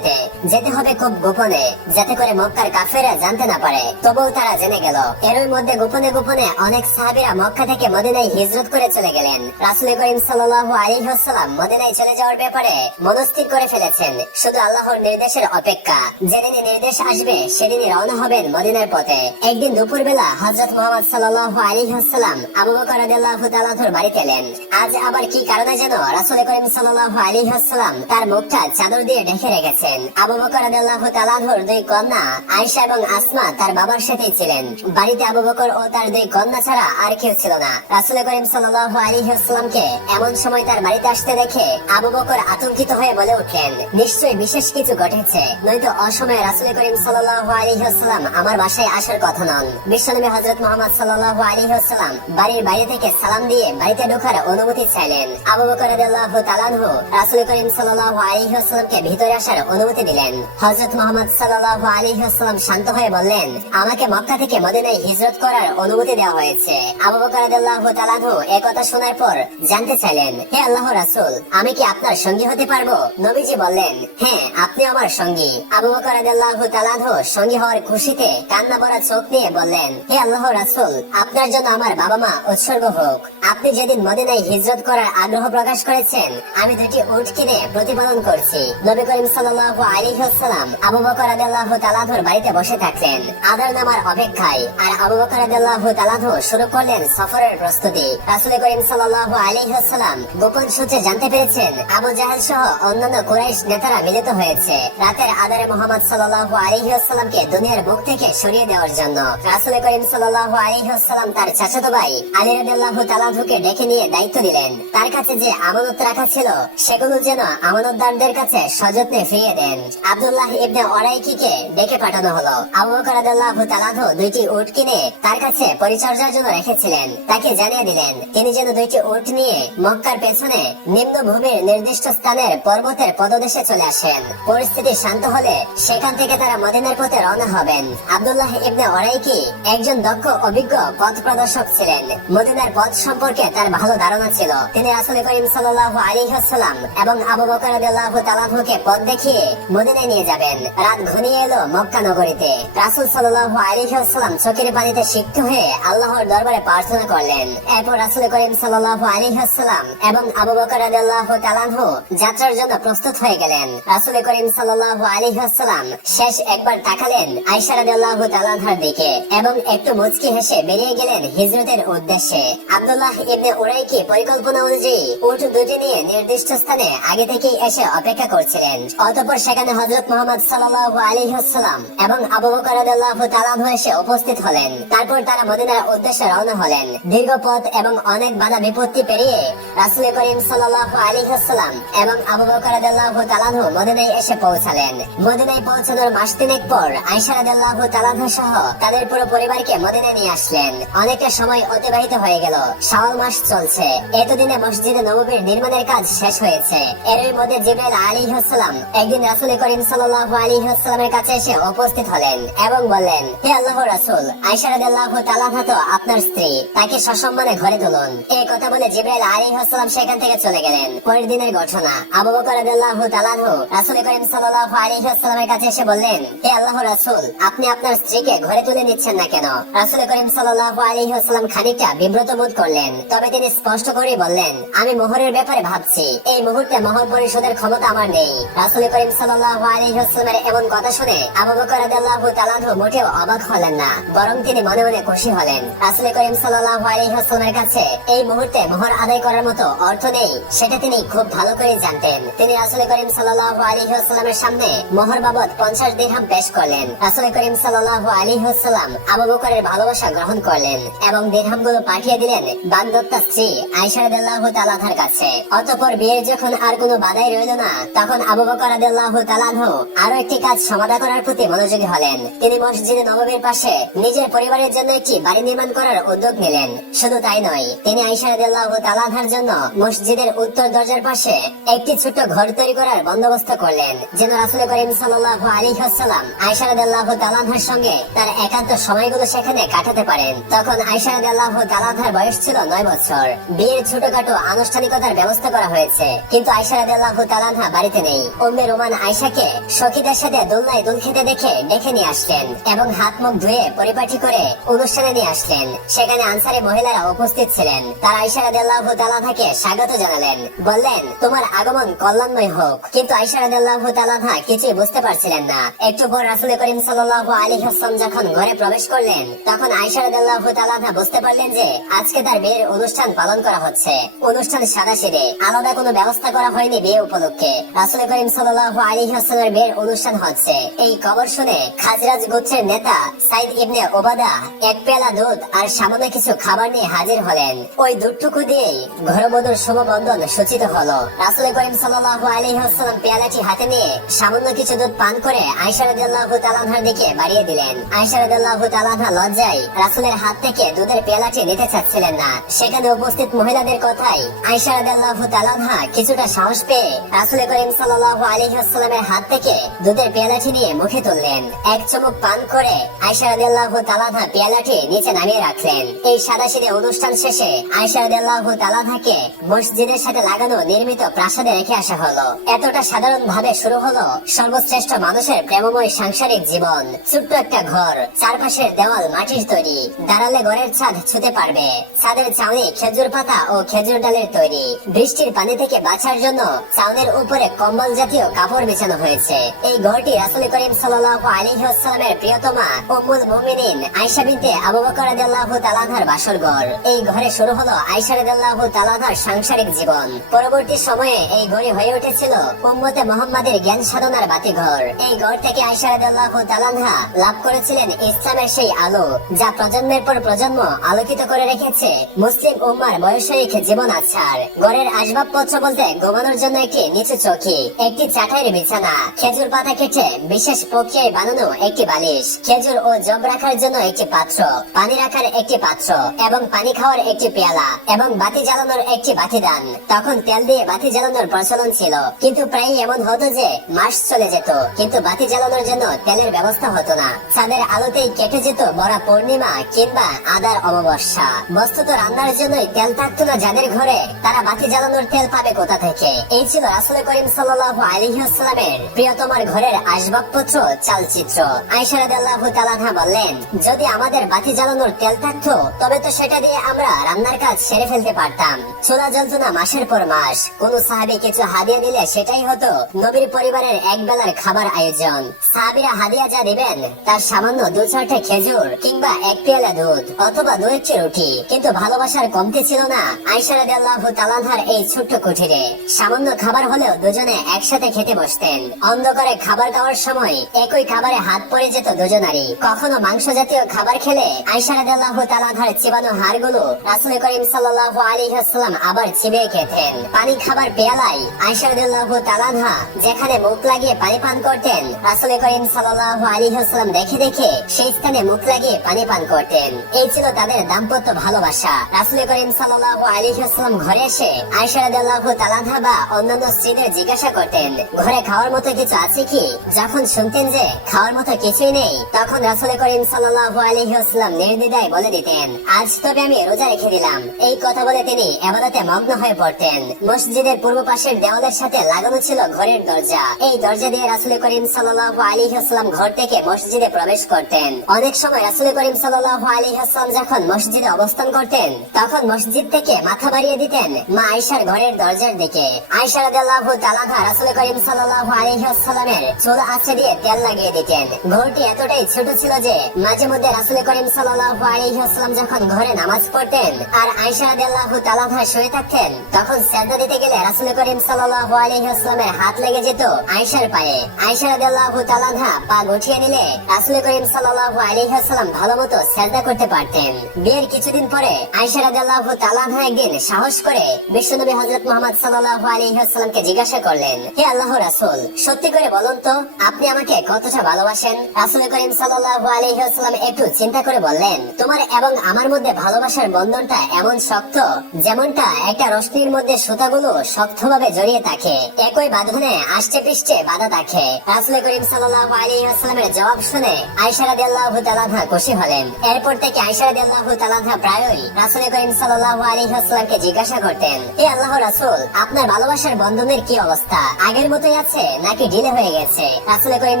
যেতে হবে খুব গোপনে, যাতে করে মক্কার কাফেররা জানতে না পারে। তবুও তারা জেনে গেল। এরই মধ্যে গোপনে গোপনে অনেক সাহাবীরা মক্কা থেকে মদিনায় হিজরত করে চলে গেলেন। রাসূল করিম সাল্লাল্লাহু আলাইহি ওয়াসাল্লাম মদিনায় চলে যাওয়ার ব্যাপারে মনস্থির করে ফেলেছেন, শুধু আল্লাহর নির্দেশের অপেক্ষা। যেদিনই নির্দেশ আসবে সেদিনই রওনা হবেন মদিনার পথে। একদিন দুপুরবেলা হযরত মুহাম্মদ সাল্লাল্লাহু আলাইহি ওয়াসাল্লাম আবু বকর রাদিয়াল্লাহু তাআলা আনহুর বাড়িতে এলেন। আজ আবার কি কারণে যেন রাসূল করিম সাল্লাল্লাহু আলাইহি ওয়াসাল্লাম তার মুখটা চাদর দিয়ে ঢেকে রেখেছেন। আবু বকর রাদিয়াল্লাহু তাআলা আনহুর 2 কন্যা আয়েশা এবং আসমা তার বাবার সাথেই ছিলেন। বাড়িতে আবু বকর ও তার 2 কন্যা ছাড়া আর কেউ ছিল না। রাসূল করিম সাল্লাল্লাহু আলাইহি ওয়াসাল্লামকে এমন সময় তার বাড়িতে আসতে দেখে আবু বকর আতঙ্কিত হয়ে বলে উঠলেন, নিশ্চয়ই বিশেষ কিছু ঘটেছে, নয়তো অসময়ে রাসূল করিম সাল্লাল্লাহু আলাইহি ওয়াসাল্লাম আমার বাসায় আসার কথা নন। বিশ্বনবী হযরত মুহাম্মদ সাল্লাল্লাহু আলাইহি ওয়াসাল্লাম বাড়ির বাইরে থেকে সালাম দিয়ে বাড়িতে ঢোকার অনুমতি চাইলেন। আবু বকর রাদিয়াল্লাহু তাআলা আনহু রাসূল করিম সাল্লাল্লাহু আলাইহি ওয়াসাল্লামকে ভিতরে আসার অনুমতি দিলেন। হযরত মুহাম্মদ সাল্লাল্লাহু আলাইহি ওয়াসাল্লাম শান্ত হয়ে বললেন, আমাকে মক্কা থেকে মদিনায় হিজরত করার অনুমতি দেওয়া হয়েছে। আবু বকর রাদিয়াল্লাহু তাআলা আনহু এই কথা শোনার পর জানতে চাইলেন, হে আল্লাহর রাসূল, আমি কি আপনার সঙ্গী হতে পারবো? নবীজি বললেন, হ্যাঁ, আপনি আমার সঙ্গী। আবু বকর রাদিয়াল্লাহু তাআলা আনহু সঙ্গী হওয়ার খুশিতে কান্না ভরা চোখ নিয়ে বললেন, হে আল্লাহর রাসূল, আপনার জন্য আমার বাবা মা উৎসর্গ হোক। আপনি যেদিন মদিনায় হিজরত করার আগ্রহ প্রকাশ করেছেন, আমি 2টি উট কিনে প্রতিপালন করছি। নবী করিম সাল্লাল্লাহু আলাইহি ওয়াসাল্লাম আবু বকর রাদিয়াল্লাহু তাআলা আনহুর বাড়িতে বসে থাকলেন আদার নামার অপেক্ষায়, আর আবু বকর রাদিয়াল্লাহু তাআলা আনহু শুরু করলেন সফরের প্রস্তুতি। রাসূল করিম সাল্লাল্লাহু আলাইহি ওয়াসাল্লাম গোপন সূত্রে জানতে পেরেছেন আবু জাহেল সহ অন্যান্য কুরাইশ নেতারা মিলিত হয়েছে রাতের আধারে মুহাম্মদ সাল্লাল্লাহু আলাইহি ওয়াসাল্লামকে দুনিয়ার বুক থেকে সরিয়ে দেওয়ার জন্য। রাসূল করিম সাল্লাল্লাহু আলাইহি ওয়াসাল্লাম তার চাচাতো ভাই আলী রাদিয়াল্লাহু তাআলা আনহুকে ডেকে নিয়ে দায়িত্ব দিলেন তার কাছে যে আমানত রাখা ছিল সেগুলো যেন আমানতদারদের কাছে সযত্নে ফিরিয়ে দেন। আব্দুল্লাহ ইবনে ওরাইকিকে ডেকে পাঠানো হলো। আবু বকর রাদিয়াল্লাহু তাআলা আনহু 2টি উট কিনে তার কাছে পরিচর্যার জন্য রেখেছিলেন। তাকে জানিয়ে দিলেন তিনি যেন 2টি উট নিয়ে মক্কার পেছনে নিম্নভূমির নির্দিষ্ট স্থানের পর্বতের পদদেশে চলে আসেন। পরিস্থিতি শান্ত হলে সেখান থেকে তারা মদিনার পথে রওনা হবেন। আব্দুল্লাহ ইবনে ওরাইকি একজন দক্ষ অভিজ্ঞ পথ প্রদর্শক ছিলেন। মদিনার পথ সম্পর্কে তার ভালো ধারণা ছিল। তিনি রাসূল করিম সাল্লাল্লাহু আলাইহি ওয়াসাল্লাম এবং আবু বকর রাদিয়াল্লাহু তাআলা আনহুকে পথ দেখিয়ে মদিনায় নিয়ে যাবেন। রাত ঘনিয়ে এলো মক্কা নগরীতে। রাসূল সাল্লাল্লাহু আলাইহি ওয়াসাল্লাম চোখের পানিতে সিক্ত হয়ে আল্লাহর দরবারে প্রার্থনা করলেন। এরপর রাসূল করিম সাল্লাল্লাহু আলাইহি ওয়াসাল্লাম এবং আবু বকর রাদিয়াল্লাহু তাআলা আনহু যাত্রার জন্য প্রস্তুত হয়ে গেলেন। রাসূল করিম সাল্লাল্লাহু আলাইহি ওয়াসাল্লাম শেষ একবার তাকালেন আয়েশা রাদিয়াল্লাহু তাআলা আনহার দিকে এবং একটু মুচকি হেসে বেরিয়ে গেলেন হিজরতের উদ্দেশ্যে। আব্দুল্লাহ ইবনে উরাইকি পরিকল্পনা অনুযায়ী উট দুটি নিয়ে নির্দিষ্ট স্থানে আগে থেকেই এসে অপেক্ষা করছিলেন। অতঃপর সেখানে হযরত মুহাম্মদ সাল্লাল্লাহু আলাইহি ওয়াসাল্লাম এবং আবু বকর রাদিয়াল্লাহু তাআলা আনহু এসে উপস্থিত হলেন। তারপর তারা মদিনার উদ্দেশ্যে রওনা হলেন। দীর্ঘ পথ এবং অনেক বাধা বিপত্তি পেরিয়ে রাসূল করিম সাল্লাল্লাহু আলাইহি ওয়াসাল্লাম এবং আবু বকর রাদিয়াল্লাহু তাআলা আনহু মদিনায় এসে পৌঁছালেন। মদিনায় পৌঁছানোর মাস তিনেক পর আয়েশা রাদিয়াল্লাহু তাআলা আনহা সহ তাদের পুরো পরিবারকে মদিনায় নিয়ে আসলেন। অনেকটা সময় অতিবাহিত হয়ে গেল। শাওয়াল মাস চলছে। এতদিনে মসজিদে নববীর নির্মাণের কাজ শেষ হয়েছে। এর মধ্যে জিবরাইল আলাইহিস সালাম একদিন রাসূল করিম সাল্লাল্লাহু আলাইহি ওয়াসাল্লামের কাছে এসে উপস্থিত হলেন এবং বললেন, হে আল্লাহর রাসূল, আয়েশা রাদিয়াল্লাহু তাআলা আনহা তো আপনার স্ত্রী, তাকে সসম্মানে ঘরে তুলুন। এই কথা বলে জিবরাইল আলাইহিস সালাম সেখান থেকে চলে গেলেন। পরের দিনের ঘটনা, আবু বকর রাদিয়াল্লাহু তাআলা আনহু রাসূল করিম সাল্লাল্লাহু আলাইহি ওয়াসাল্লামের কাছে এসে বললেন, হে আল্লাহর রাসূল, আপনি আপনার স্ত্রীকে ঘরে তুলে নিচ্ছেন না কেন? রাসূল করিম সাল্লাল্লাহু আলাইহি ওয়াসাল্লাম খানিকটা বিব্রত বোধ করলেন। তবে তিনি স্পষ্ট করে বললেন, আমি মোহরের ব্যাপারে ভাবছি। এই মুহূর্তে মোহর পরিশোধের ক্ষমতা আমার নেই। রাসূল করিম সাল্লাল্লাহু আলাইহি ওয়াসাল্লামের এমন কথা শুনে আবু বকর রাদিয়াল্লাহু তাআলা আনহু মোটেও অবাক হলেন না, বরং তিনি মনে মনে খুশি হলেন। রাসূল করিম সাল্লাল্লাহু আলাইহি ওয়াসাল্লামের কাছে এই মুহূর্তে মোহর আদায় করার মতো অর্থ নেই, সেটা তিনি খুব ভালো করে জানতেন। তিনি রাসূল করিম সাল্লাল্লাহু আলাইহি ওয়াসাল্লামের সামনে মোহর বাবদ 50 দিরহাম পেশ করলেন। রাসূল করিম সাল্লাল্লাহু আলাইহি ওয়াসাল্লাম আবু বকরের ভালোবাসা গ্রহণ করলেন এবং দিরহামগুলো পাঠিয়ে দিলেন বাগদত্তা স্ত্রী আয়েশা রাদিয়াল্লাহু তাআলা আনহার কাছে। অতঃপর বিয়ের যখন আর কোনো বাধাই রইল না, তখন আবু বকর রাদিয়াল্লাহু তাআলা আনহু আরো একটি কাজ সমাধা করার প্রতি মনোযোগী হলেন। তিনি মসজিদে নববীর পাশে নিজের পরিবারের জন্য একটি বাড়ি নির্মাণ করার উদ্যোগ নিলেন। শুধু তাই নয়, তিনি আয়েশা রাদিয়াল্লাহু তাআলা আনহার জন্য মসজিদের উত্তর দরজার পাশে একটি ছোট্ট ঘর তৈরি করার বন্দোবস্ত করলেন, যেন রাসূল করিম সাল্লাল্লাহু আলাইহি ওয়াসাল্লাম আয়েশা রাদিয়াল্লাহু তাআলা আনহার সঙ্গে তার একান্ত সময়গুলো সেখানে কাটাতে পারেন। তখন আয়েশা রাদিয়াল্লাহু তাআলা আনহার বয়স ছিল 9 বছর। বিয়ের ছোটখাটো আনুষ্ঠানিকতার ব্যবস্থা করা হয়েছে, কিন্তু আয়েশা রাদিয়াল্লাহু তাআলা আনহা বাড়িতে নেই। উম্মে রোমান আয়েশাকে সখীদের সাথে দোলনায় দুল খেতে দেখে ডেকে নিয়ে আসলেন এবং হাত মুখ ধুয়ে পরিপাটি করে অনুষ্ঠানে নিয়ে আসলেন। সেখানে আনসারী মহিলারা উপস্থিত ছিলেন। তারা আয়েশা রাদিয়াল্লাহু তাআলা আনহাকে স্বাগত জানালেন, বললেন, তোমার আগমন কল্যাণময় হোক। কিন্তু আয়েশা রাদিয়াল্লাহু তাআলা আনহা কিছুই বুঝতে পারছিলেন না। একটু পর রাসূল করিম সাল্লাল্লাহু আলাইহি ওয়াসাল্লাম যখন ঘরে প্রবেশ করলেন, তখন আয়েশা রাদিয়াল্লাহু তাআলা আনহা বুঝতে পারলেন যে আজকে তার বিয়ের অনুষ্ঠান পালন করা হচ্ছে। অনুষ্ঠান সাদাসিধে, আলাদা কোনো ব্যবস্থা করা হয়নি। বিয়ে উপলক্ষে রাসূল করিম সাল্লাল্লাহু আলাইহি ওয়াসাল্লামের বিয়ের অনুষ্ঠান হচ্ছে। এই খবর শুনে খাজরাজ গোত্রের নেতা সাইদ ইবনে ওবাদা এক পেয়ালা দুধ আর সামান্য কিছু খাবার নিয়ে হাজির হলেন। ওই দুধটুকু দিয়েই ঘরবধূর শুভবন্ধন সূচিত হলো। রাসূল করিম সাল্লাল্লাহু আলাইহি ওয়াসাল্লাম পেয়ালাটি হাতে নিয়ে সামান্য কিছু দুধ পান করে আয়েশা রাদিয়াল্লাহু তাআলা আনহার দিকে বাড়িয়ে দিলেন। আয়েশা রাদিয়াল্লাহু তাআলা আনহা লজ্জায় রাসূলের হাত থেকে দুধের পেয়ালাটি নিতে চাচ্ছিলেন না। সেখানে উপস্থিত মহিলাদের কথায় আয়েশা রাদিয়াল্লাহু তাআলা আনহা কিছুটা সাহস পেয়ে রাসূল করিম সাল্লাল্লাহু আলাইহি ওয়াসাল্লামের হাত থেকে দুধের পেয়ালাটি নিয়ে মুখে তুললেন। এক চুমুক পান করে আয়েশা রাদিয়াল্লাহু তাআলা আনহা পেয়ালাটি নিচে নামিয়ে রাখলেন। এই সাদাসিধে অনুষ্ঠান শেষে আয়েশা রাদিয়াল্লাহু তাআলা আনহাকে মসজিদের সাথে লাগানো নির্মিত প্রাসাদে রেখে আসা হলো। এতটা সাধারণ ভাবে শুরু হলো সর্বশ্রেষ্ঠ মানুষের প্রেমময় সাংসারিক জীবন। ছোট্ট একটা ঘর, চারপাশের দেওয়াল মাটির তৈরি, দাঁড়ালে ঘরের ছাদ ছুঁতে পারবে। ছাদের ছাউনি খেজুর পাতা ও খেজুর ডালের তৈরি। বৃষ্টির পানি থেকে বাঁচার জন্য ছাউনির উপরে কম্বল জাতীয় কাপড় বিছানো হয়েছে। এই ঘরটি রাসূল করিম সাল্লাল্লাহু আলাইহি ওয়াসাল্লামের প্রিয়তমা উম্মুল মুমিনিন আয়েশা বিনতে আবু বকর রাদিয়াল্লাহু তাআলা আনহার বাসর ঘর। এই ঘরে শুরু হলো আয়েশা রাদিয়াল্লাহু তাআলা আনহার সাংসারিক জীবন। পরবর্তী সময়ে এই ঘরে হয়ে উঠেছিল উম্মতে মুহাম্মাদের জ্ঞান সাধনার বাতিঘর। এই ঘর থেকে আয়েশা রাদিয়াল্লাহু তাআলা আনহা লাভ করেছিলেন ইসলামের সেই আলো, যা প্রজন্মের পর প্রজন্ম আলোকিত করে রেখেছে মুসলিম উম্মার বৈষয়িক জীবন আছাড়। ঘরের আসবাবপত্র বলতে ঘুমানোর জন্য একটি নিচু চৌকি, একটি চাটাইয়ের বিছানা, খেজুর পাতা কেটে বিশেষ প্রক্রিয়ায় বানানো একটি বালিশ, খেজুর ও জব রাখার জন্য একটি পাত্র, পানি রাখার একটি পাত্র এবং পানি খাওয়ার একটি পেয়ালা এবং বাতি জ্বালানোর একটি বাতিদান। তখন তেল দিয়ে বাতি জ্বালানোর প্রচলন ছিল, কিন্তু প্রায় এমন হতো যে মাস চলে যেত কিন্তু বাতি জ্বালানোর জন্য তেলের ব্যবস্থা হতো না। চাঁদের আলোতেই কেটে যেত বড় পূর্ণিমা কিংবা আদার অমাবস্যা। বস্তুত রান্নার জন্যই তেল থাকতো না যাদের ঘরে, তারা বাতি জ্বালানোর তেল পাবে কোথা থেকে? এই ছিল রাসূল করিম সাল্লাল্লাহু আলাইহি ওয়াসাল্লামের প্রিয়তমার ঘরের আসবাবপত্র চালচিত্র। আয়েশা রাদিয়াল্লাহু তাআলা আনহা বললেন, যদি আমাদের বাতি জ্বালানোর তেল থাকতো তবে তো সেটা দিয়ে আমরা রান্নার কাজ সেরে ফেলতে পারতাম। চুলা জ্বলতো না মাসের পর মাস। কোন সাহাবী কিছু হাদিয়া দিলে সেটাই হতো নবীর পরিবার পরিবারের এক বেলার খাবার আয়োজন। সাহাবীরা হাদিয়া যা দিবেন তার সামান্য 2-4টা খেজুর কিংবা 1 পেয়ালা দুধ অথবা 2-1টি রুটি। কিন্তু ভালোবাসার কমতি ছিল না আয়েশা রাদিয়াল্লাহু তাআলা আনহার এই ছোট্ট কুঠিরে। সামান্য খাবার হলেও দুজনে একসাথে খেতে বসতেন। অন্ধকারে খাবার খাওয়ার সময় একই খাবারে হাত পড়ে যেত দুজনারই। কখনো মাংস জাতীয় খাবার খেলে আয়েশা রাদিয়াল্লাহু তাআলা আনহার চিবানো হাড়গুলো রাসূল করিম সাল্লাল্লাহু আলাইহি ওয়াসাল্লাম আবার চিবিয়ে খেতেন। পানি খাবার পেয়ালায় আয়েশা রাদিয়াল্লাহু তাআলা আনহা যেখানে মুখ লাগিয়ে পানি পান করতেন, রাসূল করিম সাল্লাল্লাহু আলাইহি ওয়াসাল্লাম দেখে দেখে সেই স্থানে মুখ লাগিয়ে পানি পান করতেন। এই ছিল তাদের দাম্পত্য ভালোবাসা। রাসূল করিম সাল্লাল্লাহু আলাইহি ওয়াসাল্লাম ঘরে এসে আয়েশা রাদিয়াল্লাহু তাআলা আনহা বা অন্যান্য স্ত্রীদের জিজ্ঞাসা করতেন, ঘরে খাওয়ার মতো কিছু আছে কি? যখন শুনতেন যে খাওয়ার মতো কিছুই নেই, তখন রাসূল করিম সাল্লাল্লাহু আলাইহি ওয়াসাল্লাম নির্দ্বিধায় বলে দিতেন, আজ তবে আমি রোজা রেখে দিলাম। এই কথা বলে তিনি ইবাদতে মগ্ন হয়ে পড়তেন। মসজিদের পূর্ব পাশের দেওয়ালের সাথে লাগানো ছিল ঘরের দরজা। এই দরজা দিয়ে রাসূল করিম সাল্লাল্লাহু আলাইহি ওয়াসাল্লাম ঘর থেকে মসজিদে প্রবেশ করতেন। অনেক সময় রাসূল করিম সাল্লাল্লাহু আলাইহি ওয়াসাল্লাম যখন মসজিদে অবস্থান করতেন, তখন মসজিদ থেকে মাথা বাড়িয়ে দিতেন মা আয়েশার ঘরের দরজার দিকে। আয়েশা রাদিয়াল্লাহু তাআলা আনহা রাসূল করিম সাল্লাল্লাহু আলাইহি ওয়াসাল্লামের চুল আঁচড়ে দিয়ে তেল লাগিয়ে দিতেন। ঘরটি এতটাই ছোট ছিল যে মাঝে মধ্যে রাসূল করিম সাল্লাল্লাহু আলাইহি ওয়াসাল্লাম যখন ঘরে নামাজ পড়তেন আর আয়েশা রাদিয়াল্লাহু তাআলা আনহা শুয়ে থাকতেন, তখন সিজদা দিতে গেলে রাসূল করিম সাল্লাল্লাহু আলাইহি ওয়াসাল্লামের হাত লেগে যেত আয়েশার পায়ে। আয়েশা রাদিয়াল্লাহু তাআলা আনহা পা গুটিয়ে নিলে রাসূল করিম সাল্লাল্লাহু আলাইহি ওয়াসাল্লাম ভালোমতো সিজদা করতে পারতেন। বিয়ের কিছুদিন পরে আয়েশা রাদিয়াল্লাহু তাআলা আনহা একদিন সাহস করে বিশ্বনবী হযরত মুহাম্মদ সাল্লাল্লাহু আলাইহি ওয়াসাল্লামকে জিজ্ঞাসা করলেন, হে আল্লাহর রাসূল, সত্যি করে বলুন তো আপনি আমাকে কতটা ভালোবাসেন? রাসূল করিম সাল্লাল্লাহু আলাইহি ওয়াসাল্লাম একটু চিন্তা করে বললেন, তোমার এবং আমার মধ্যে ভালোবাসার বন্ধনটা এমন শক্ত যেমনটা একটা রশনির মধ্যে সুতাগুলো শক্তভাবে জড়িয়ে থাকে। একই বাঁধনে আষ্টে পৃষ্ঠে বাঁধা থাকে। রাসূল করিম সাল্লাল্লাহু আলাইহি ওয়াসাল্লামের জবাব শুনে আয়েশা রাদিয়াল্লাহু তাআলা আনহা খুশি হলেন। এরপর থেকে আয়েশা রাদিয়াল্লাহু তাআলা আনহা প্রায়ই রাসূল করিম সাল্লাল্লাহু আলাইহি ওয়াসাল্লামকে জিজ্ঞাসা করতেন, হে আল্লাহর রাসূল, আপনার ভালোবাসার বন্ধনের কি অবস্থা? আগের মতোই আছে নাকি ঢিলে হয়ে গেছে? রাসূল করিম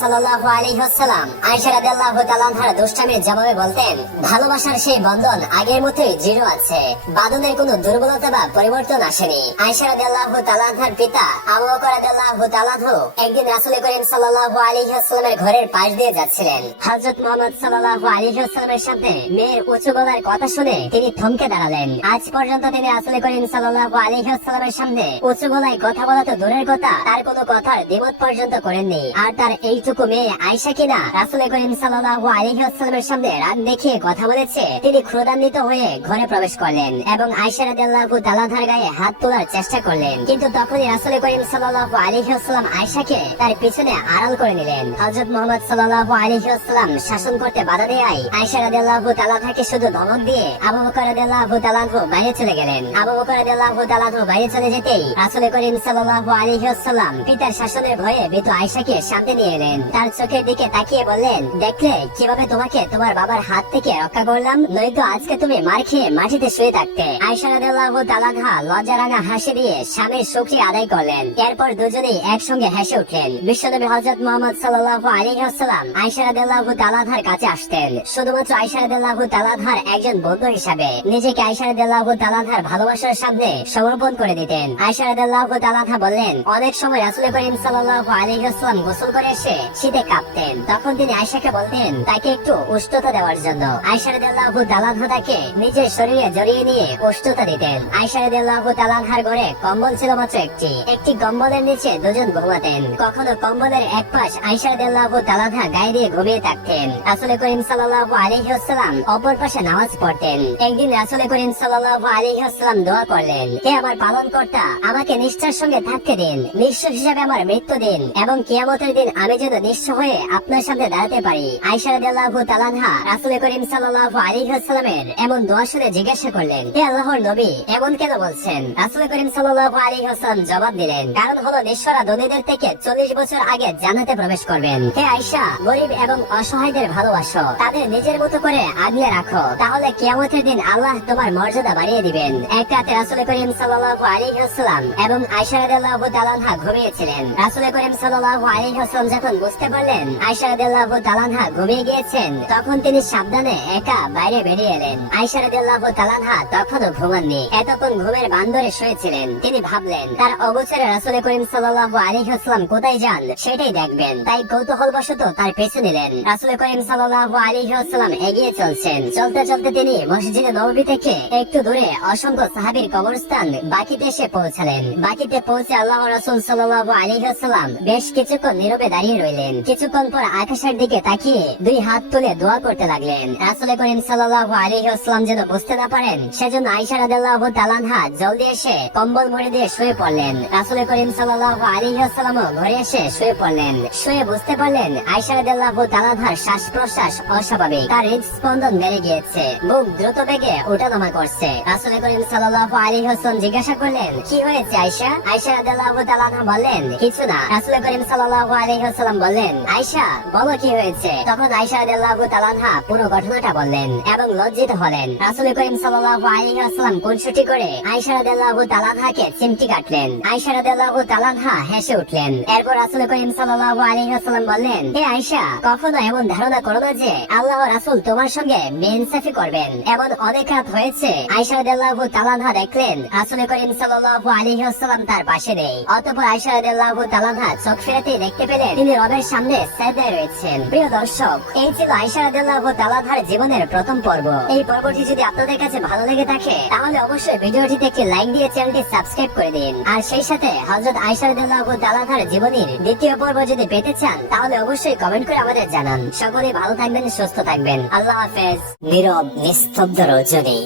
সাল্লাল্লাহু আলাইহি ওয়াসাল্লাম আয়েশা রাদিয়াল্লাহু তাআলা আনহার দুষ্টামির জবাবে বলতেন, ভালোবাসার সেই বন্ধন আগের মতোই দৃঢ় আছে, বাঁধনের কোনো দুর্বলতা বা পরিবর্তন আসেনি। আয়েশা রাদিয়াল্লাহু তাআলা আনহার পিতা আবু বকর রাদিয়াল্লাহু তাআলা আনহু একদিন রাসূল করিম সাল্লাল্লাহু আলাইহি ওয়াসাল্লামের ঘরের পাশ দিয়ে যাচ্ছিলেন। হযরত মুহাম্মদ সাল্লাল্লাহু আলাইহি ওয়াসাল্লামের সামনে মেয়ের উঁচু গলার কথা শুনে তিনি থমকে দাঁড়ালেন। আজ পর্যন্ত তিনি রাসূল করিম সাল্লাল্লাহু আলাইহি ওয়াসাল্লামের সামনে উঁচু গলায় কথা বলা তো দূরের কথা, তার কোনো কথার দ্বিমত পর্যন্ত করেননি। আর তার এইটুকু মেয়ে আয়েশা কিনা রাসূল করিম সাল্লাল্লাহু আলাইহি ওয়াসাল্লামের সামনে রাগ দেখিয়ে কথা বলেছে। তিনি ক্রোধান্বিত হয়ে ঘরে প্রবেশ করলেন এবং আয়েশা রাদিয়াল্লাহু তাআলা আনহার গায়ে হাত তোলার চেষ্টা করলেন। কিন্তু তখনই রাসূল করিম সাল্লাল্লাহু আলাইহি ওয়াসাল্লাম আয়েশাকে তার পিছনে আড়াল করে নিলেন। হযরত মুহাম্মদ সাল্লাল্লাহু আলাইহি ওয়াসাল্লাম শাসন করতে বাধা দেয়ায় আয়েশা রাদিয়াল্লাহু তাআলা আনহাকে শুধু ধমক দিয়ে আবু বকর রাদিয়াল্লাহু তাআলা আনহু বাইরে চলে গেলেন। আবু বকর রাদিয়াল্লাহু তাআলা আনহু বাইরে চলে যেতেই রাসূল করিম সাল্লাল্লাহু আলাইহি ওয়াসাল্লাম পিতার শাসনের ভয়ে ভীত আয়েশাকে সামনে নিয়ে এলেন। তার চোখের দিকে তাকিয়ে বললেন, দেখলে কিভাবে তোমাকে তোমার বাবার হাত থেকে রক্ষা করলাম, নয়তো আজকে তুমি মার খেয়ে মাটিতে শুয়ে থাকতে। আয়েশা রাদিয়াল্লাহু তাআলা আনহা লজ্জারাঙা হাসি দিয়ে স্বামীর শুকরিয়া আদায় করলেন। এরপর দুজনেই একসঙ্গে হেসে উঠলেন। বিশ্বনবী হযরত মুহাম্মদ সাল্লাল্লাহু আলাইহি ওয়াসাল্লাম আয়েশা রাদিয়াল্লাহু তাআলা আনহার কাছে আসতেন শুধুমাত্র আয়েশা রাদিয়াল্লাহু তাআলা আনহার একজন বন্ধু হিসাবে। নিজেকে আয়েশা রাদিয়াল্লাহু তাআলা আনহার ভালোবাসার সামনে সমর্পণ করে দিতেন। আয়েশা রাদিয়াল্লাহু তাআলা আনহা বললেন, অনেক সময় রাসূল করিম সাল্লাল্লাহু আলাইহি ওয়াসাল্লাম গোসল করে এসে শীতে কাঁপতেন। তখন তিনি আয়েশাকে বলতেন তাকে একটু উষ্ণতা দেওয়ার জন্য। আয়েশা রাদিয়াল্লাহু তাআলা আনহা তাকে নিজের শরীরে জড়িয়ে নিয়ে উষ্ণতা দিতেন। আয়েশা রাদিয়াল্লাহু তাআলা আনহার ঘরে কম্বল ছিল মাত্র একটি কম্বলের নিচে দুজন ঘুমাতেন। কখনো কম্বলের এক পাশ আয়েশা রাদিয়াল্লাহু তাআলা আনহা গায়ে দিয়ে ঘুমিয়ে থাকতেন। রাসূল করিম সাল্লাল্লাহু আলাইহি ওয়াসাল্লাম অপর পাশে নামাজ পড়তেন। একদিন রাসূল করিম সাল্লাল্লাহু আলাইহি ওয়াসাল্লাম দোয়া করলেন, হে আমার পালনকর্তা, আমাকে নিষ্ঠার সঙ্গে থাকতে দিন, নিঃস্ব হিসেবে আমার মৃত্যু দিন এবং কিয়ামতের দিন আমি যেন নিঃস্ব হয়ে আপনার সামনে দাঁড়াতে পারি। আয়েশা রাদিয়াল্লাহু তাআলা আনহা রাসূল করিম সাল্লাল্লাহু আলাইহি ওয়াসাল্লামের এমন দোয়া শুনে জিজ্ঞাসা করলেন, হে আল্লাহর নবী, এমন কেন বলছেন? রাসূল করিম সাল্লাল্লাহু আলাইহি ওয়াসাল্লাম জবাব দিলেন, কারণ হলো নিঃস্বরা ধনীদের থেকে 40 বছর আগে জান্নাতে প্রবেশ করবেন। হে আয়েশা, গরিব এবং অসহায়দের ভালোবাসো, তাদের নিজের মতো করে আগলে রাখো, তাহলে কিয়ামতের দিন আল্লাহ তোমার মর্যাদা বাড়িয়ে দিবেন। এক রাতে রাসূল করিম সাল্লাল্লাহু আলাইহি ওয়াসাল্লাম এবং আয়েশা রাদিয়াল্লাহু তাআলা আনহা ঘুমিয়েছিলেন। রাসূল করিম সাল্লাল্লাহু আলাইহি ওয়াসাল্লাম যখন বুঝতে পারলেন আয়েশা রাদিয়াল্লাহু তাআলা আনহা ঘুমিয়ে গিয়েছেন, তখন তিনি সাবধানে একা বাইরে বেরিয়ে এলেন। আয়েশা রাদিয়াল্লাহু তাআলা আনহা তখনও ঘুমাননি, এতক্ষণ ঘুমের বান্দরে শুয়েছিলেন। তিনি ভাবলেন তার অগোচরে রাসূল করিম সাল্লাল্লাহু আলাইহি আলাইহিসসালাম কোথায় যান সেটাই দেখবেন, তাই কৌতূহলবশত তার পেছনে নিলেন। রাসূল করিম সাল্লাল্লাহু আলাইহি ওয়াসাল্লাম এগিয়ে চলছেন। চলতে চলতে তিনি মসজিদে নববী থেকে একটু দূরে অসংখ্য সাহাবীর কবরস্থান বাকিতে এসে পৌঁছালেন। বাকিতে পৌঁছে আল্লাহর রাসূল সাল্লাল্লাহু আলাইহি ওয়াসাল্লাম বেশ কিছুক্ষণ নীরবে দাঁড়িয়ে রইলেন। কিছুক্ষণ পর আকাশের দিকে তাকিয়ে দুই হাত তুলে দোয়া করতে লাগলেন। রাসূল করিম সাল্লাল্লাহু আলাইহি ওয়াসাল্লাম যেন বুঝতে না পারেন, সেজন্য আয়েশা রাদিয়াল্লাহু তাআলা আনহা জলদি এসে কম্বল মুড়ি দিয়ে শুয়ে পড়লেন। রাসূল করিম সাল্লাল্লাহু আলাইহি ওয়াসাল্লামও ঘরে এসে শুয়ে পড়লেন। শুয়ে বুঝতে পারলেন আয়েশা রাদিয়াল্লাহু তাআলা আনহার শ্বাস প্রশ্বাস অস্বাভাবিক, তার হৃদস্পন্দন বেড়ে গিয়েছে, বুক দ্রুত বেগে ওঠানামা করছে। রাসূল করিম সাল্লাল্লাহু আলাইহি ওয়াসাল্লাম জিজ্ঞাসা করলেন, কি হয়েছে আয়েশা? আয়েশা রাদিয়াল্লাহু তাআলা আনহা বললেন, কিছু না। রাসূল করিম সাল্লাল্লাহু আলাইহি ওয়াসাল্লাম বললেন, আয়েশা বলো কি হয়েছে? তখন আয়েশা রাদিয়াল্লাহু তাআলা আনহা পুরো ঘটনাটা বললেন এবং লজ্জিত হলেন। রাসূল করিম সাল্লাল্লাহু আলাইহি ওয়াসাল্লাম কুনসুটি করে আয়েশা রাদিয়াল্লাহু তাআলা আনহাকে চিমটি কাটলেন। আয়েশা রাদিয়াল্লাহু তাআলা আনহা হেসে উঠলেন। এরপর রাসূল করিম সাল্লাল্লাহু আলাইহি ওয়াসাল্লাম বললেন, হে আয়েশা, কখনো এমন ধারণা করো না যে আল্লাহ রাসূল তোমার সঙ্গে বেইনসাফি করবেন। এমন অনেক রাত হয়েছে আয়েশা রাদিয়াল্লাহু তাআলা আনহা দেখলেন রাসূল করিম সাল্লাল্লাহু আলাইহি ওয়াসাল্লাম তার পাশে নেই। অতঃপর আয়েশা রাদিয়াল্লাহু তাআলা আনহা চোখ ফেরাতেই দেখতে পেলেন তিনি রবের সামনে সিজদায় রয়েছেন। প্রিয় দর্শক, এই ছিল আয়েশা রাদিয়াল্লাহু তাআলা আনহার জীবনের প্রথম পর্ব। এই পর্বটি যদি আপনাদের কাছে ভালো লেগে থাকে তাহলে অবশ্যই ভিডিওটিতে একটি লাইক দিয়ে চ্যানেলটি সাবস্ক্রাইব করে দিন। আর সেই সাথে হযরত আয়েশা রাদিয়াল্লাহু তাআলা আনহার জীবনীর দ্বিতীয় পর্ব যদি পেতে চান তাহলে অবশ্যই কমেন্ট করে আমাদের জানান। সকলেই ভালো থাকবেন, সুস্থ থাকবেন। আল্লাহ হাফেজ। নীরব নিস্তব্ধ রজনী,